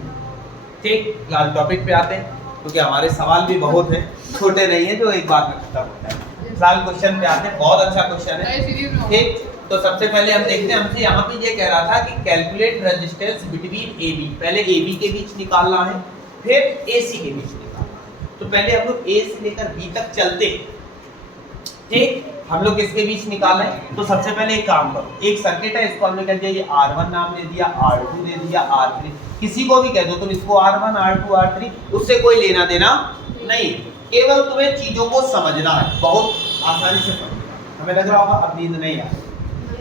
ठीक, लाल टॉपिक पे आते हैं, क्योंकि हमारे सवाल भी बहुत हैं, छोटे नहीं है जो एक बार में खत्म होता है। लाल क्वेश्चन पे आते हैं, बहुत अच्छा क्वेश्चन है। ठीक, तो सबसे पहले हम देखते हैं, हमसे यहाँ पे ये कह रहा था कि कैलकुलेट रेजिस्टेंस बिटवीन AB। पहले AB के बीच निकालना है, फिर AC के बीच निकालना है। तो पहले हम लोग A से लेकर B तक चलते हैं। ठीक, हम लोग किसके बीच निकाल रहे हैं, तो सबसे पहले एक काम करो, एक सर्किट है, इसको हमने कह दिया ये R1 नाम दे दिया, R2 दे दिया, R3, किसी को भी कह दो तुम इसको R1, R2, R3, उससे कोई लेना देना नहीं, केवल तुम्हें चीजों को समझना है, बहुत आसानी से समझना। हमें लग रहा होगा अब नींद नहीं आ रही।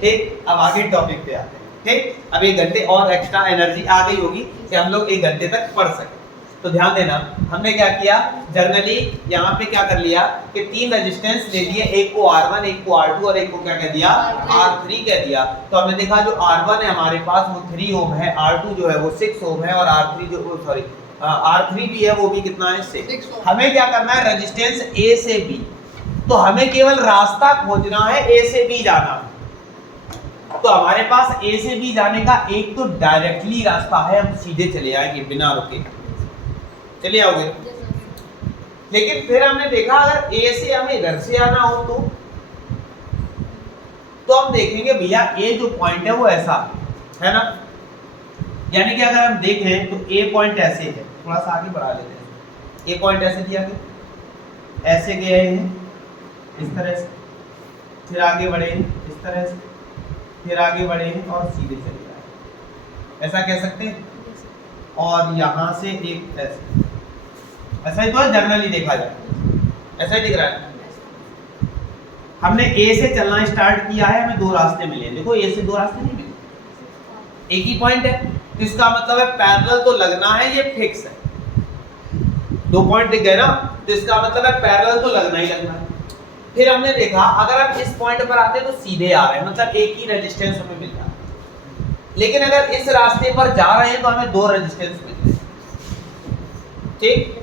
ठीक, अब आगे टॉपिक पे आते हैं। ठीक, अब 1 घंटे और एक्स्ट्रा एनर्जी आ गई होगी कि हम लोग 1 घंटे तक पढ़ सके। तो ध्यान देना, हमने क्या किया, जर्नली यहाँ पे क्या कर लिया कि 3 रेजिस्टेंस ले लिए, एक को R1, एक को R2 और एक को क्या कह दिया, R3 कह दिया। तो हमने देखा जो R1 है हमारे पास वो 3 ओम है, R2 जो है वो 6 ओम है, और R3 जो R3 भी है वो भी कितना है, 6। हमें क्या करना है, रेजिस्टेंस A से B। तो हमें केवल रास्ता खोजना है, A से B जाना। तो हमारे पास A से B जाने का एक तो डायरेक्टली रास्ता है, हम सीधे चले आएंगे बिना रुके, चले आओगे। लेकिन फिर हमने देखा अगर A से हमें इधर से आना हो तो हम देखेंगे भैया A जो पॉइंट है वो ऐसा है ना, यानी कि अगर हम देखें तो A पॉइंट ऐसे है, थोड़ा सा आगे बढ़ा लेते हैं। A पॉइंट ऐसे दिया गया, ऐसे गए हैं इस तरह से, फिर आगे बढ़े इस तरह से, फिर आगे बढ़े हैं और सीधे चले जाए, ऐसा कह सकते हैं। और यहाँ से एक ऐसे, ऐसा ही तो है जनरली देखा जाए, ऐसा ही दिख रहा है। हमने A से चलना स्टार्ट किया है, हमें 2 रास्ते मिले हैं। देखो A से 2 रास्ते नहीं मिले, एक ही पॉइंट है, तो इसका मतलब है पैरेलल तो लगना है, ये फिक्स है। 2 पॉइंट दिख गए ना, तो इसका मतलब है पैरेलल तो लगना ही लगना है। फिर हमने देखा अगर हम इस पॉइंट पर आते तो सीधे आ रहे हैं, मतलब एक ही रेजिस्टेंस हमें मिल रहा है। लेकिन अगर इस रास्ते पर जा रहे हैं तो हमें 2 रेजिस्टेंस मिल रहे हैं। ठीक,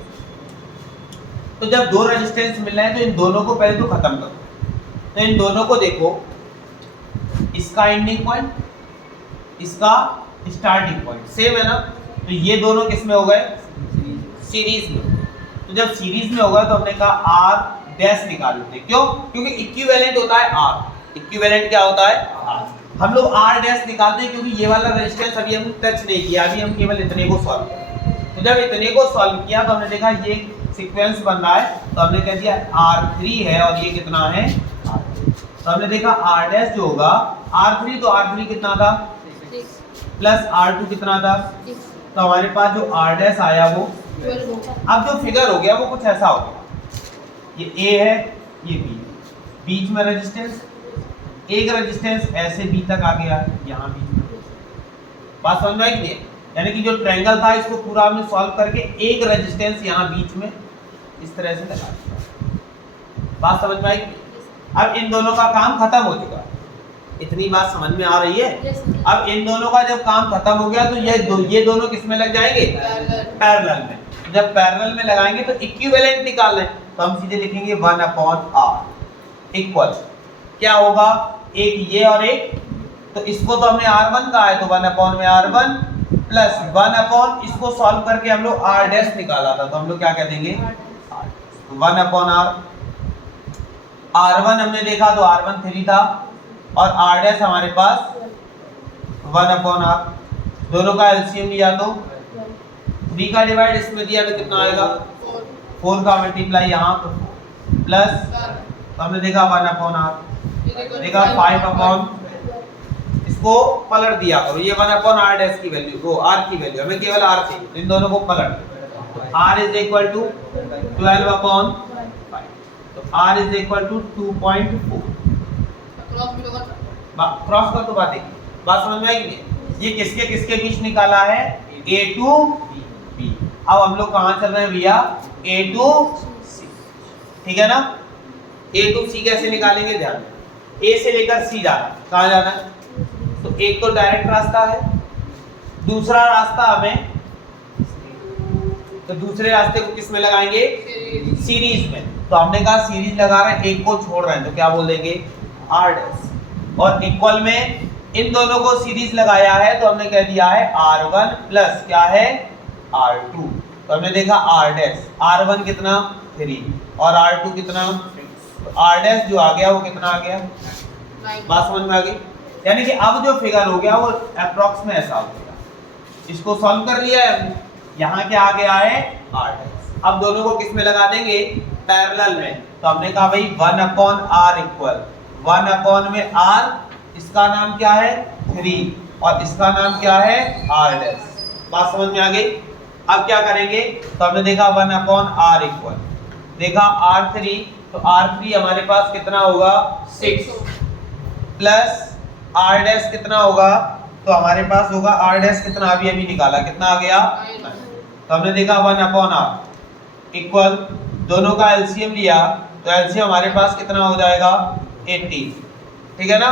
तो जब 2 रेजिस्टेंस मिल रहे हैं तो इन दोनों को पहले तो खत्म करो। तो इन दोनों को देखो, इसका एंडिंग पॉइंट, इसका स्टार्टिंग पॉइंट सेम है ना, तो ये दोनों किस में हो गए, सीरीज में। तो जब सीरीज में होगा तो हमने कहा R डैश निकाल लेते। क्यों, क्योंकि इक्विवेलेंट होता है R। इक्विवेलेंट क्या होता है, R। हम लोग R डैश निकालते हैं क्योंकि ये वाला रेजिस्टेंस अभी हम टच नहीं किया, अभी हम केवल इतने को सॉल्व किया। तो जब इतने को सॉल्व किया तो हमने देखा ये सीक्वेंस बन रहा है, तो हमने कह दिया R3 है और ये कितना है R3। तो हमने देखा R डैश जो होगा R3, तो R3 कितना था प्लस R2 कितना था, तो हमारे पास जो R डैश आया वो, अब जो फिगर हो गया वो कुछ ऐसा हो गया, ये A है ये B, बीच में रेजिस्टेंस, एक रेजिस्टेंस ऐसे B तक आ गया यहाँ बीच में। बात समझ में आई नहीं? यानी कि जो ट्रायंगल था इसको पूरा हमने सॉल्व करके एक रेजिस्टेंस यहाँ बीच में इस तरह से लगा दिया। बात समझ में आई? अब इन दोनों का काम खत्म हो चुका, इतनी बात समझ में आ रही है? अब इन दोनों का जब काम खत्म हो गया तो ये दोनों किस में लग जाएंगे? पैरेलल में। जब पैरेलल में लगाएंगे तो इक्विवेलेंट निकालना है, तो हम सीधे लिखेंगे 1/r इक्वल क्या होगा, एक ये और एक, तो इसको तो हमने R1 कहा है तो 1/r1 प्लस 1 इसको सॉल्व करके हम लोग R डैश निकाला था, तो हम लोग क्या कह देंगे 1/r। R1 हमने देखा तो R1 3 था और R डैश हमारे पास 1/r। दोनों का एलसीएम लिया तो 3 का डिवाइड इसमें दिया तो कितना आएगा 4 का मल्टीप्लाई यहाँ प्लस, तो हमने देखा 1/r, देखा 5 इसको पलट दिया करो, ये 1/r डैश की वैल्यू वो r की वैल्यू हमें केवल r चाहिए, तो इन दोनों को पलट, r इज इक्वल टू 12/5, तो r is equal to 2.4। Cross कर तो बात समझ में आई कि नहीं? ये किसके किसके बीच निकाला है, a to b। अब हम लोग कहाँ चल रहे हैं भैया, a to c, ठीक है ना? a to c कैसे निकालेंगे, ध्यान a से लेकर c जाना, कहाँ जाना है, तो एक तो डायरेक्ट रास्ता है, दूसरा रास्ता हमें, तो दूसरे रास्ते को किस में लगाएंगे, सीरीज में। तो हमने कहा सीरीज लगा रहे हैं, एक को छोड़ रहे हैं, तो क्या बोल देंगे r डैश, और इक्वल में इन दोनों को सीरीज लगाया है तो हमने कह दिया है R1 प्लस क्या है R2। तो हमने देखा R डैश, R1 कितना 3 और R2 कितना, तो R डैश जो आ गया वो कितना आ गया, बात समझ में आ गई? यानी कि अब जो फिगर हो गया वो अप्रॉक्स में ऐसा हो गया, इसको सॉल्व कर लिया है हमने, यहाँ क्या आ गया है R डैश। अब दोनों को किस में लगा देंगे, पैरेलल में, तो हमने कहा भाई 1/r इक्वल 1 में r, इसका नाम क्या है 3 और इसका नाम क्या है r डैश। बात समझ में आ गई? अब क्या करेंगे, तो हमने देखा 1/r इक्वल, देखा r3, तो r3 हमारे पास कितना होगा 6 प्लस r डैश कितना होगा, तो हमारे पास होगा r डैश कितना अभी निकाला, कितना आ गया, तो हमने देखा 1/r इक्वल, दोनों का एलसीएम लिया तो एलसीएम हमारे पास कितना हो जाएगा 80, ठीक है ना?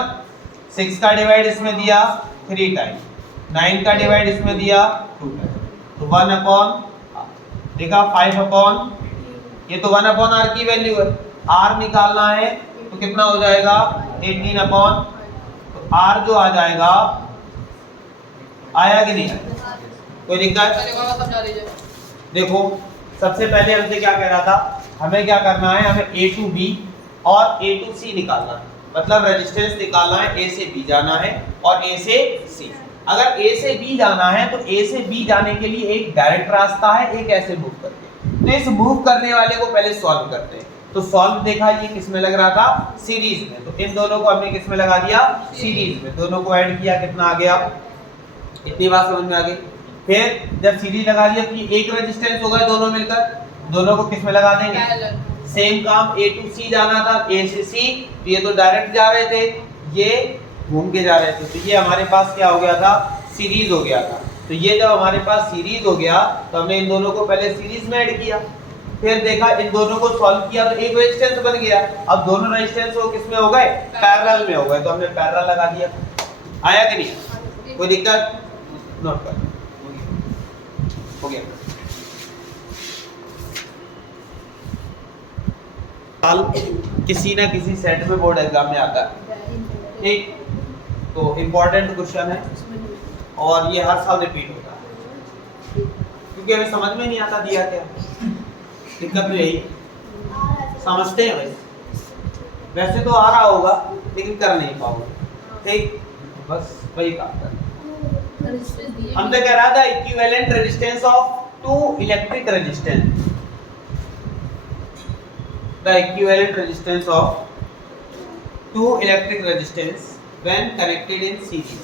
6 का डिवाइड इसमें दिया 3 टाइम, 9 का डिवाइड इसमें दिया 2 टाइम, तो 1/r देखा 5 ये तो 1/r की वैल्यू है, r निकालना है तो कितना हो जाएगा 18 तो r जो आ जाएगा, आया कि नहीं, कोई दिक्कत? देखो सबसे पहले हमसे क्या कह रहा था, हमें क्या करना है, हमें a to b और a to c निकालना है, मतलब रेजिस्टेंस निकालना है, a से b जाना है और a से c। अगर a से b जाना है तो a से b जाने के लिए एक डायरेक्ट रास्ता है, एक ऐसे मूव करके, तो इस मूव करने वाले को पहले सॉल्व करते हैं। तो सॉल्व देखा ये किस में लग रहा था, सीरीज में, तो इन दोनों को हमने किस में लगा दिया, सीरीज में, दोनों को ऐड किया, कितना आ गया, इतनी बात समझ में आ गई। फिर जब सीरीज लगा दिया तो एक रेजिस्टेंस हो गया दोनों मिलकर, दोनों को किस में लगा देंगे, सेम काम a to c जाना था, a से c, तो ये तो डायरेक्ट जा रहे थे, ये घूम के जा रहे थे, तो ये हमारे पास क्या हो गया था, सीरीज हो गया था। तो ये जब हमारे पास सीरीज हो गया तो हमने इन दोनों को पहले सीरीज में ऐड किया, फिर देखा इन दोनों को सॉल्व किया तो एक रेजिस्टेंस बन गया। अब दोनों रेजिस्टेंस वो किस में हो गए, पैरेलल में हो गए, तो हमने पैरेलल लगा दिया। आया कि नहीं, कोई दिक्कत? नोट कर, हो गया। साल किसी ना किसी सेट में बोर्ड एग्जाम में आता है, ठीक, तो इम्पोर्टेंट क्वेश्चन है और ये हर साल रिपीट होता है, क्योंकि हमें समझ में नहीं आता दिया क्या, दिक्कत तो यही, समझते हैं भाई, वैसे तो आ रहा होगा लेकिन कर नहीं पाओगे, ठीक, बस वही काम कर। हमने कह रहा था equivalent resistance of two electric resistance, the equivalent resistance of two electric resistance when connected in series,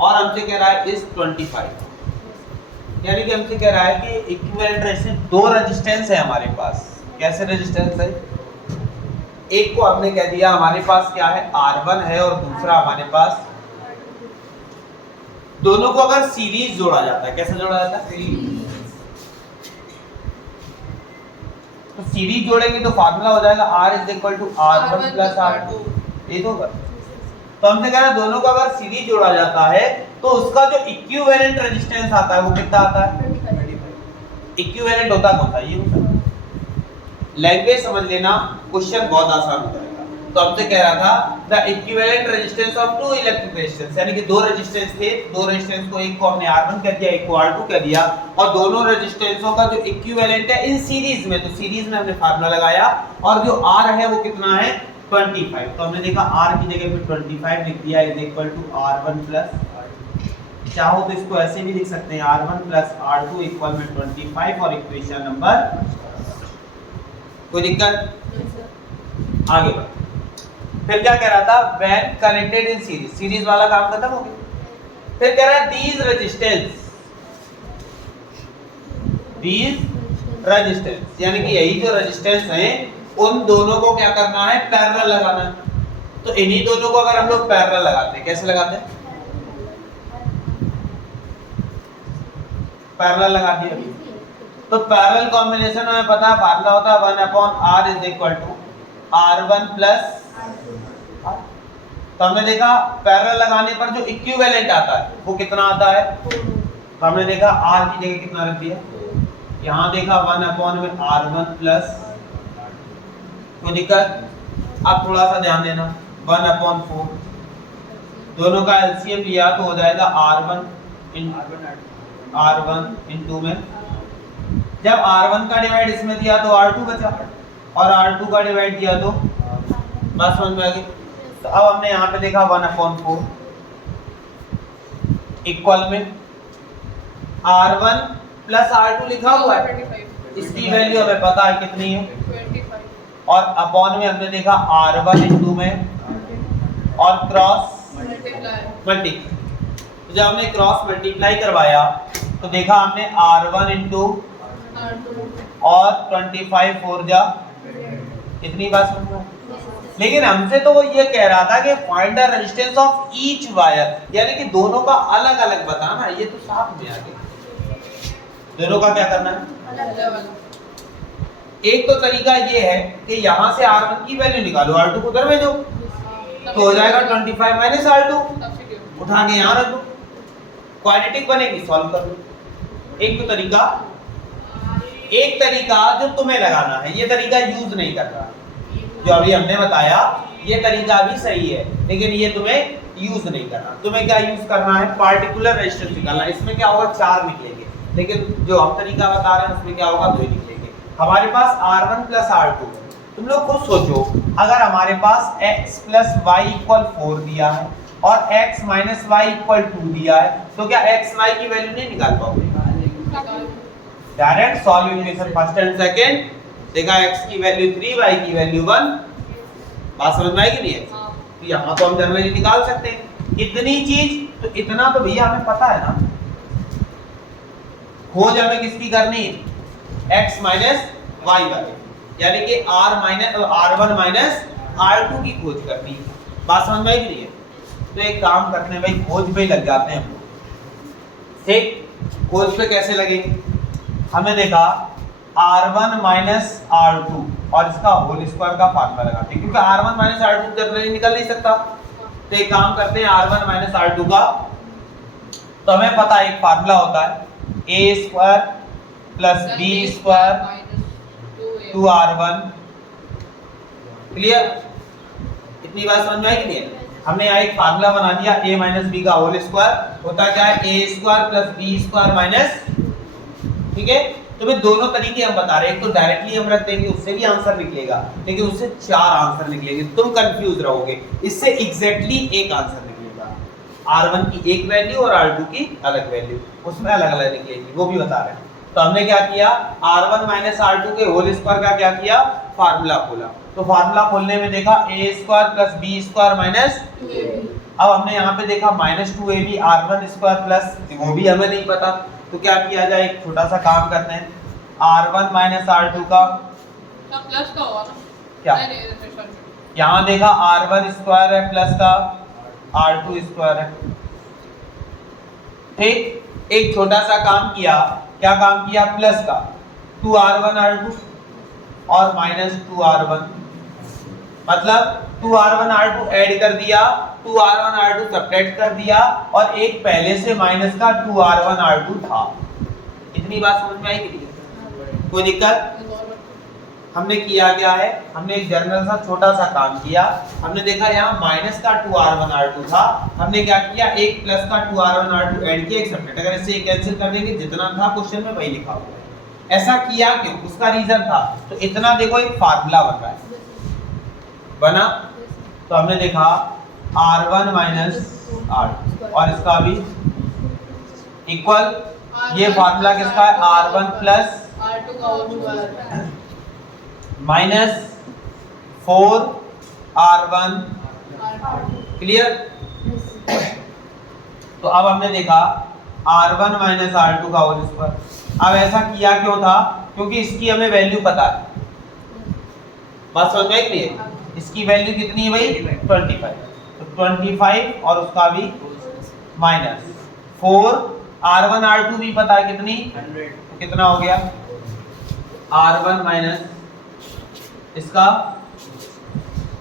और हमसे कह रहा है इस 25, यानी कि हमसे कह रहा है कि इक्विवेलेंट रेजिस्टेंस, दो रेजिस्टेंस है हमारे पास। कैसे रेजिस्टेंस है? एक को हमने कह दिया हमारे पास क्या है, R1 है, और दूसरा हमारे पास, दोनों को अगर सीरीज जोड़ा जाता है, कैसे जोड़ा जाता है? तो सीरीज जोड़ेंगे तो फार्मूला हो जाएगा R = R1 + R2, ये तो होगा। तो हमसे कह रहा है दोनों को अगर सीरीज जोड़ा जाता है तो उसका जो इक्विवेलेंट रेजिस्टेंस आता है वो कितना आता है? इक्विवेलेंट होता कौन सा? ये होता है। लैंग्वेज समझ लेना, क्वेश्चन बहुत आसान हो जाएगा। तो हमसे कह रहा था the equivalent resistance of two electric resistance, यानी कि दो रेजिस्टेंस थे, दो रेजिस्टेंस को एक को हमने R1 कह दिया, एक को R2 कह दिया, और दोनों रेजिस्टेंसों का जो इक्विवेलेंट है इन सीरीज में, तो सीरीज में हमने फार्मूला लगाया, और जो R है वो कितना है? 25। तो हमने देखा R की जगह पे 25 लिख दिया, = R1 + R2। चाहो तो इसको ऐसे भी लिख सकते हैं, R1 + R2 = 25, और इक्वेशन नंबर, कोई दिक्कत? आगे बढ़। फिर क्या कह रहा था? When connected in series, series वाला काम खत्म हो गया। फिर कह रहा है दीज रेजिस्टेंस, यानी कि यही जो रेजिस्टेंस है उन दोनों को क्या करना है? पैरेलल लगाना है। तो इन्हीं दोनों को अगर हम लोग पैरेलल लगाते हैं, कैसे लगाते हैं? पैरेलल लगा दिया। तो पैरेलल कॉम्बिनेशन में पता है फार्मूला होता है 1/r = R1 + R। तो हमने देखा पैरेलल लगाने पर जो इक्विवेलेंट आता है वो कितना आता है? तो हमने देखा R की जगह कितना रख दिया, यहाँ देखा 1/R1 + कोई दिक्कत? अब थोड़ा सा ध्यान देना, 1/4, दोनों का एलसीएम लिया तो हो जाएगा R1 में, जब R1 का डिवाइड इसमें दिया तो R2 बचा, और R2 का डिवाइड दिया तो, बस समझ में आ गई। तो अब हमने यहाँ पे देखा 1/4 इक्वल में R1 + R2 लिखा हुआ है, इसकी वैल्यू हमें पता है कितनी है, 25, और अपॉन में हमने देखा R1 में, और क्रॉस मल्टीप्लाई। तो जब हमने क्रॉस मल्टीप्लाई करवाया तो देखा हमने R1 और 25 4 जा, इतनी बात समझ में। लेकिन हमसे तो वो ये कह रहा था कि find the resistance of each wire, यानी कि दोनों का अलग अलग बताना। ये तो साफ में आ गया, दोनों का क्या करना है? एक तो तरीका ये है कि यहाँ से R1 की वैल्यू निकालो, R2 को उधर भेजो, तो हो जाएगा 25 - R2, उठा के यहाँ रख दो, क्वाड्रेटिक बनेगी, सॉल्व कर लो। एक तो तरीका, एक तरीका जो तुम्हें लगाना है, ये तरीका यूज नहीं कर रहा, जो अभी हमने बताया ये तरीका भी सही है, लेकिन ये तुम्हें यूज नहीं करना। तुम्हें क्या यूज करना है? पार्टिकुलर रेजिस्टेंस निकालना। इसमें क्या होगा? 4 निकलेंगे, लेकिन जो हम तरीका बता रहे हैं उसमें क्या होगा? 2 निकलेंगे। हमारे पास R1 + R2, तुम लोग खुद सोचो, अगर हमारे पास x + y = 4 दिया है और x - y = 2 दिया है, तो क्या x y की वैल्यू नहीं निकाल पाओगे? Direct solve equation first and second, देखा x की वैल्यू 3, y की वैल्यू 1, बात समझ में आई कि नहीं है? तो यहाँ तो हम जनरली निकाल सकते हैं इतनी चीज, तो इतना तो भैया हमें पता है ना। खोज हमें किसकी करनी है? x - y वाले, यानी कि R1 - R2 की खोज करनी है। बात समझ में आई कि नहीं है? तो एक काम करते हैं भाई, खोज पे लग जाते हैं हम लोग। ठीक, खोज पे कैसे लगेंगे? हमने देखा R1 - R2 और इसका होल स्क्वायर का फार्मूला लगाते हैं, क्योंकि R1 - R2 जनरली निकल नहीं सकता। तो एक काम करते हैं, R1 - R2 का, तो हमें पता है एक फार्मूला होता है A² + B² 2R1। क्लियर? इतनी बात समझ में आई कि नहीं है? हमने यहाँ एक फार्मूला बना दिया, A - B का होल स्क्वायर होता क्या है? A² + B² - ठीक है। तो भाई दोनों तरीके हम बता रहे हैं, एक तो डायरेक्टली हम रख देंगे, उससे भी आंसर निकलेगा, लेकिन उससे 4 आंसर निकलेंगे, तुम कंफ्यूज रहोगे। इससे एग्जैक्टली एक आंसर निकलेगा, R1 की एक वैल्यू और R2 की अलग वैल्यू, उसमें अलग अलग निकलेगी, वो भी बता रहे हैं। तो हमने क्या किया, r1 माइनस r2 के होल स्क्वायर का क्या किया, फार्मूला खोला। तो फार्मूला खोलने में देखा a square plus b square minus 2ab। अब हमने यहाँ पे देखा minus 2ab r1 square plus, वो भी हमें नहीं पता, तो क्या किया जाए, एक छोटा सा काम करते हैं, r1 माइनस r2 का सब प्लस का होगा ना क्या, नहीं सॉरी यहाँ देखा r1 स्क्वायर है प्लस का r2 स्क्वायर है, ठीक। एक छोटा सा काम किया, क्या काम किया, प्लस का 2r1 r2 और माइनस 2r1, मतलब 2r1 r2 ऐड कर दिया, 2r1 r2 सब्ट्रैक्ट कर दिया, और एक पहले से माइनस का 2r1 r2 था। इतनी बात समझ में आई कि नहीं, कोई दिक्कत? हमने किया क्या है, हमने एक जनरल सा छोटा सा काम किया, हमने देखा यहाँ माइनस का 2r1 r2 था, हमने क्या किया, एक प्लस का 2r1 r2 ऐड किया, एक सब्ट्रैक्ट, अगर इससे कैंसिल कर देंगे जितना था क्वेश्चन में वही लिखा हुआ है। ऐसा किया क्यों, उसका रीजन था, तो इतना देखो एक फार्मूला बन रहा है, बना, तो हमने देखा r1 माइनस r2 और इसका भी इक्वल, ये फार्मूला किसका है, r1 प्लस r2 का whole square minus 4r1, clear? तो अब हमने देखा r1 माइनस r2 का होल स्क्वायर। अब ऐसा किया क्यों था, क्योंकि इसकी हमें वैल्यू पता है, बात समझ में आई क्लियर? इसकी वैल्यू कितनी है भाई, 25, तो 25 और उसका भी माइनस 4r1 r2 भी पता है कितनी, 100, तो कितना हो गया, r1 माइनस इसका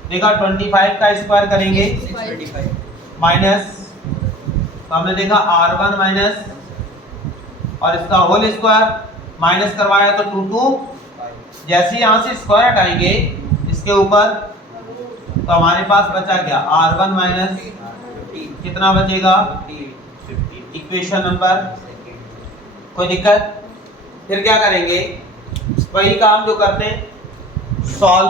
देखा 25 का स्क्वायर करेंगे माइनस, तो हमने देखा r1 माइनस और इसका होल स्क्वायर, माइनस करवाया तो 2 2, जैसे यहाँ से स्क्वायर हटाएंगे इसके ऊपर, तो हमारे पास बचा क्या, r1 माइनस कितना बचेगा, इक्वेशन नंबर, कोई दिक्कत? फिर क्या करेंगे, वही काम जो करते हैं, solve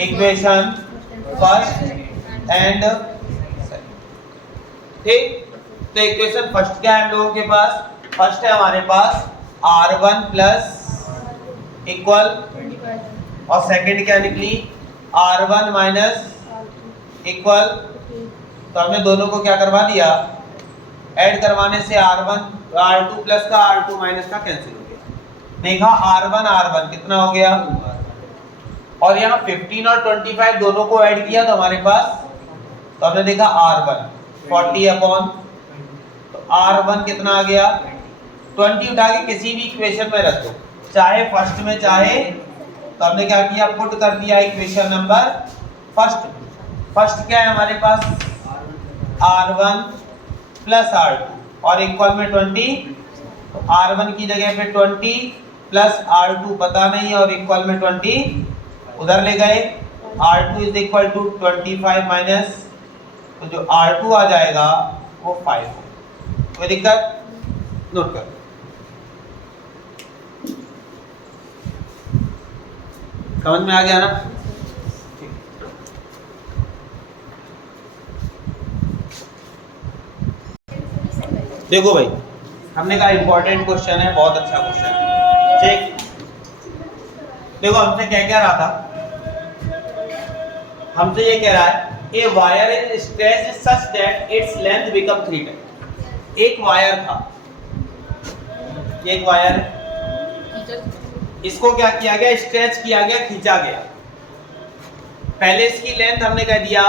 equation first and second, ठीक। तो इक्वेशन फर्स्ट क्या है हम लोगों के पास, फर्स्ट है हमारे पास r1 प्लस इक्वल, और सेकंड क्या निकली, r1 माइनस इक्वल, तो हमने दोनों को क्या करवा दिया, ऐड करवाने से r1 r2 प्लस का r2 माइनस का कैंसिल हो गया, देखा r1 कितना हो गया, और यहाँ 15 और 25 दोनों को ऐड किया तो हमारे पास, तो हमने देखा r1 40 अपॉन, तो r1 कितना आ गया, 20 उठा के किसी भी इक्वेशन में रख दो, चाहे फर्स्ट में चाहे, तो हमने क्या किया, पुट कर दिया इक्वेशन नंबर फर्स्ट। फर्स्ट क्या है हमारे पास, r1 प्लस r2 और इक्वल में 20, तो r1 की जगह पे 20 प्लस r2 पता नहीं और इक्वल में 20 उधर ले गए, r2 is equal to 25 minus, तो जो r2 आ जाएगा वो 5 हो। कोई दिक्कत, नोट कर, समझ में आ गया ना? देखो भाई, हमने कहा इंपॉर्टेंट क्वेश्चन है, बहुत अच्छा क्वेश्चन है, ठीक। देखो हमसे क्या कह रहा था, हमसे ये कह रहा है a wire is stretched such that its length become 3 times. एक वायर था, एक वायर, इसको क्या किया गया, स्ट्रेच किया गया, खींचा गया। पहले इसकी लेंथ हमने कह दिया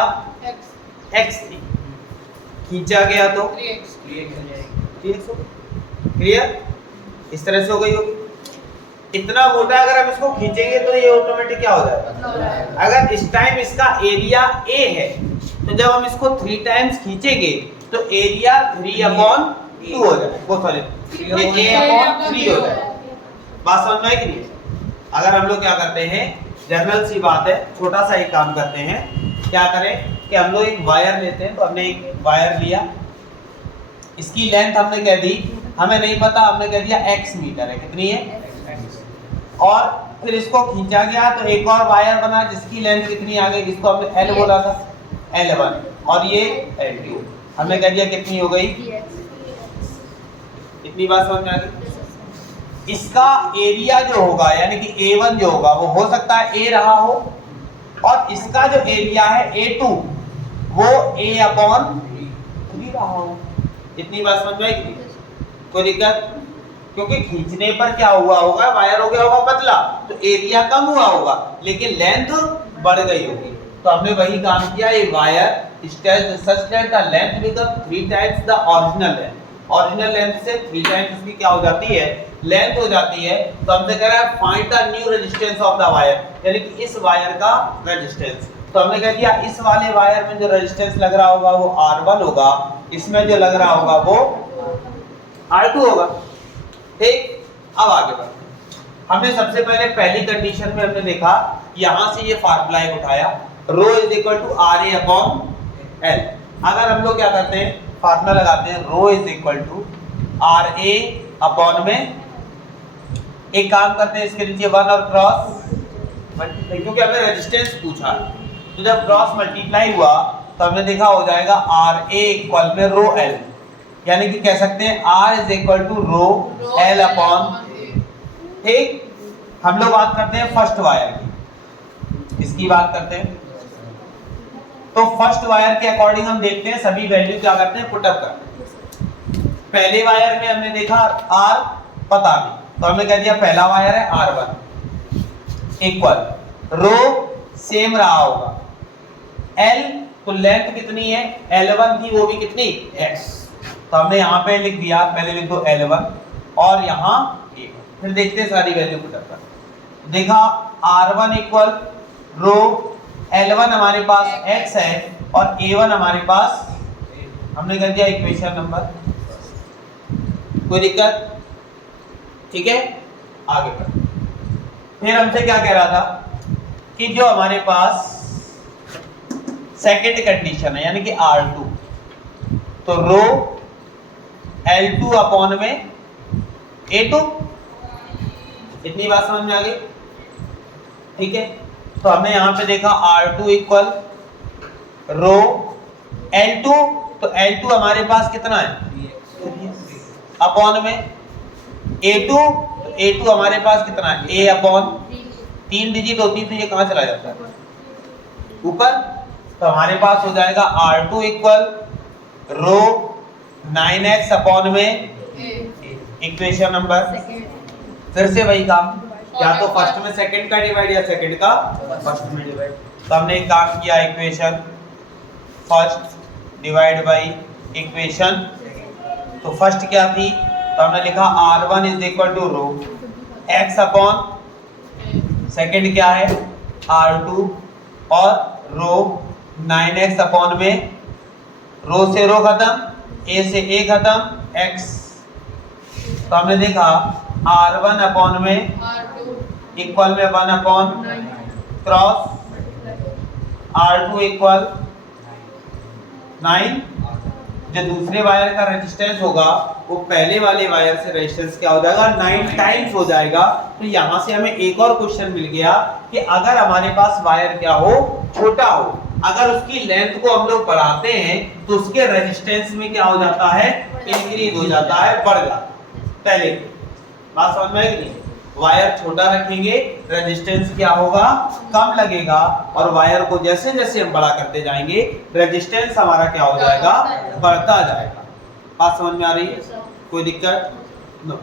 x थी, खींचा गया तो 3x, क्लियर? इस तरह से हो गई होगी। इतना मोटा अगर हम इसको खींचेंगे तो ये ऑटोमेटिक क्या हो जाएगा, अगर इस टाइम इसका एरिया a है तो जब हम इसको 3 टाइम्स खींचेंगे तो एरिया 3/2 हो जाएगा, वो सॉरी ये a/3 हो जाएगा। बात समझ में आई कि नहीं? अगर हम लोग क्या करते हैं, जनरल सी बात है, छोटा सा एक काम करते हैं, क्या करें कि हम लोग एक वायर लेते हैं, तो हमने एक वायर लिया, इसकी लेंथ हमने कह दी, हमें नहीं पता, हमने कह दिया x मीटर है, कितनी है, और फिर इसको खींचा गया तो एक और वायर बना जिसकी लेंथ कितनी आ गई, जिसको हमने L बोला था, L1, और ये L2, हमने कह दिया कितनी हो गई, इतनी बात समझ में आ गई। इसका एरिया जो होगा यानी कि A1 जो होगा वो हो सकता है A रहा हो, और इसका जो एरिया है A2 वो A/3 रहा हो। इतनी बात समझ में आएगी? कोई दिक्कत? क्योंकि खींचने पर क्या हुआ होगा, वायर हो गया होगा पतला, तो एरिया कम हुआ होगा लेकिन लेंथ बढ़ गई होगी। तो हमने वही काम किया, ये wire stretched such that the length become 3 times the original length. Original length से 3 टाइम्स इसकी क्या हो जाती है, लेंथ हो जाती है। तो हमसे कह रहा है find the new resistance of the wire, यानी कि इस वायर का रेजिस्टेंस। तो हमने कह दिया इस वाले वायर में जो रेजिस्टेंस लग रहा होगा वो R1 होगा, इसमें जो लग रहा होगा वो R2 होगा। ठीक, अब आगे बढ़ते हैं। हमने सबसे पहले पहली कंडीशन में हमने देखा, यहां से ये फार्मूला उठाया, ρ = RA/L। अगर हम लोग क्या करते हैं, फार्मूला लगाते हैं, ρ = RA/ में एक काम करते हैं, इसके नीचे 1 और क्रॉस मल्टीप्लाई, क्योंकि हमें रेजिस्टेंस पूछा है, तो जब क्रॉस मल्टीप्लाई हुआ तो हमने देखा हो जाएगा RA = ρL, यानी कि कह सकते हैं R = ρL/। ठीक, हम लोग बात करते हैं फर्स्ट वायर की, इसकी बात करते हैं। तो फर्स्ट वायर के अकॉर्डिंग हम देखते हैं, सभी वैल्यू क्या करते हैं, पुटअप करते हैं। पहले वायर में हमने देखा R पता नहीं, तो हमने कह दिया पहला वायर है R1 इक्वल रो सेम रहा होगा, L तो लेंथ कितनी है, L1 थी, वो भी कितनी, X। तो हमने यहाँ पे लिख दिया, पहले लिख दो L1 और यहाँ A1, फिर देखते हैं सारी वैल्यू पुटअप कर। देखा R1 इक्वल रो L1 हमारे पास X है और A1 हमारे पास, हमने कर दिया इक्वेशन नंबर। कोई दिक्कत? ठीक है, आगे बढ़। फिर हमसे क्या कह रहा था कि जो हमारे पास सेकंड कंडीशन है यानी कि R2, तो रो L2 में A2। इतनी बात समझ में आ गई? ठीक है, तो हमने यहां पे देखा R2 इक्वल रो L2, तो L2 हमारे पास कितना है, अपॉन में A2, तो A2 हमारे पास कितना है, A/3 डिजिट होती है, तो ये कहां चला जाता है, ऊपर। तो हमारे पास हो जाएगा R2 इक्वल रो 9x में इक्वेशन नंबर। फिर से वही काम, या तो फर्स्ट में सेकंड का डिवाइड या सेकंड का फर्स्ट में डिवाइड। तो हमने एक काम किया, equation first divide by equation, तो फर्स्ट क्या थी, तो हमने लिखा R1 = रो x/, सेकंड क्या है R2 और रो 9x में, रो से रो खत्म, a से a खत्म, x। तो हमने देखा R1 में इक्वल में 1/9 क्रॉस R2 इक्वल 9। जो दूसरे वायर का रेजिस्टेंस होगा वो पहले वाले वायर से रेजिस्टेंस क्या हो जाएगा, 9 टाइम्स हो जाएगा। तो यहाँ से हमें एक और क्वेश्चन मिल गया कि अगर हमारे पास वायर क्या हो, छोटा हो, अगर उसकी लेंथ को हम लोग बढ़ाते हैं तो उसके रेजिस्टेंस में क्या हो जाता है, इंक्रीज हो जाता है, बढ़ जाता है। पहले बात समझ में आई? वायर छोटा रखेंगे, रेजिस्टेंस क्या होगा, कम लगेगा, और वायर को जैसे जैसे हम बड़ा करते जाएंगे रेजिस्टेंस हमारा क्या हो जाएगा, बढ़ता जाएगा। बात समझ में आ रही है? कोई दिक्कत? नो।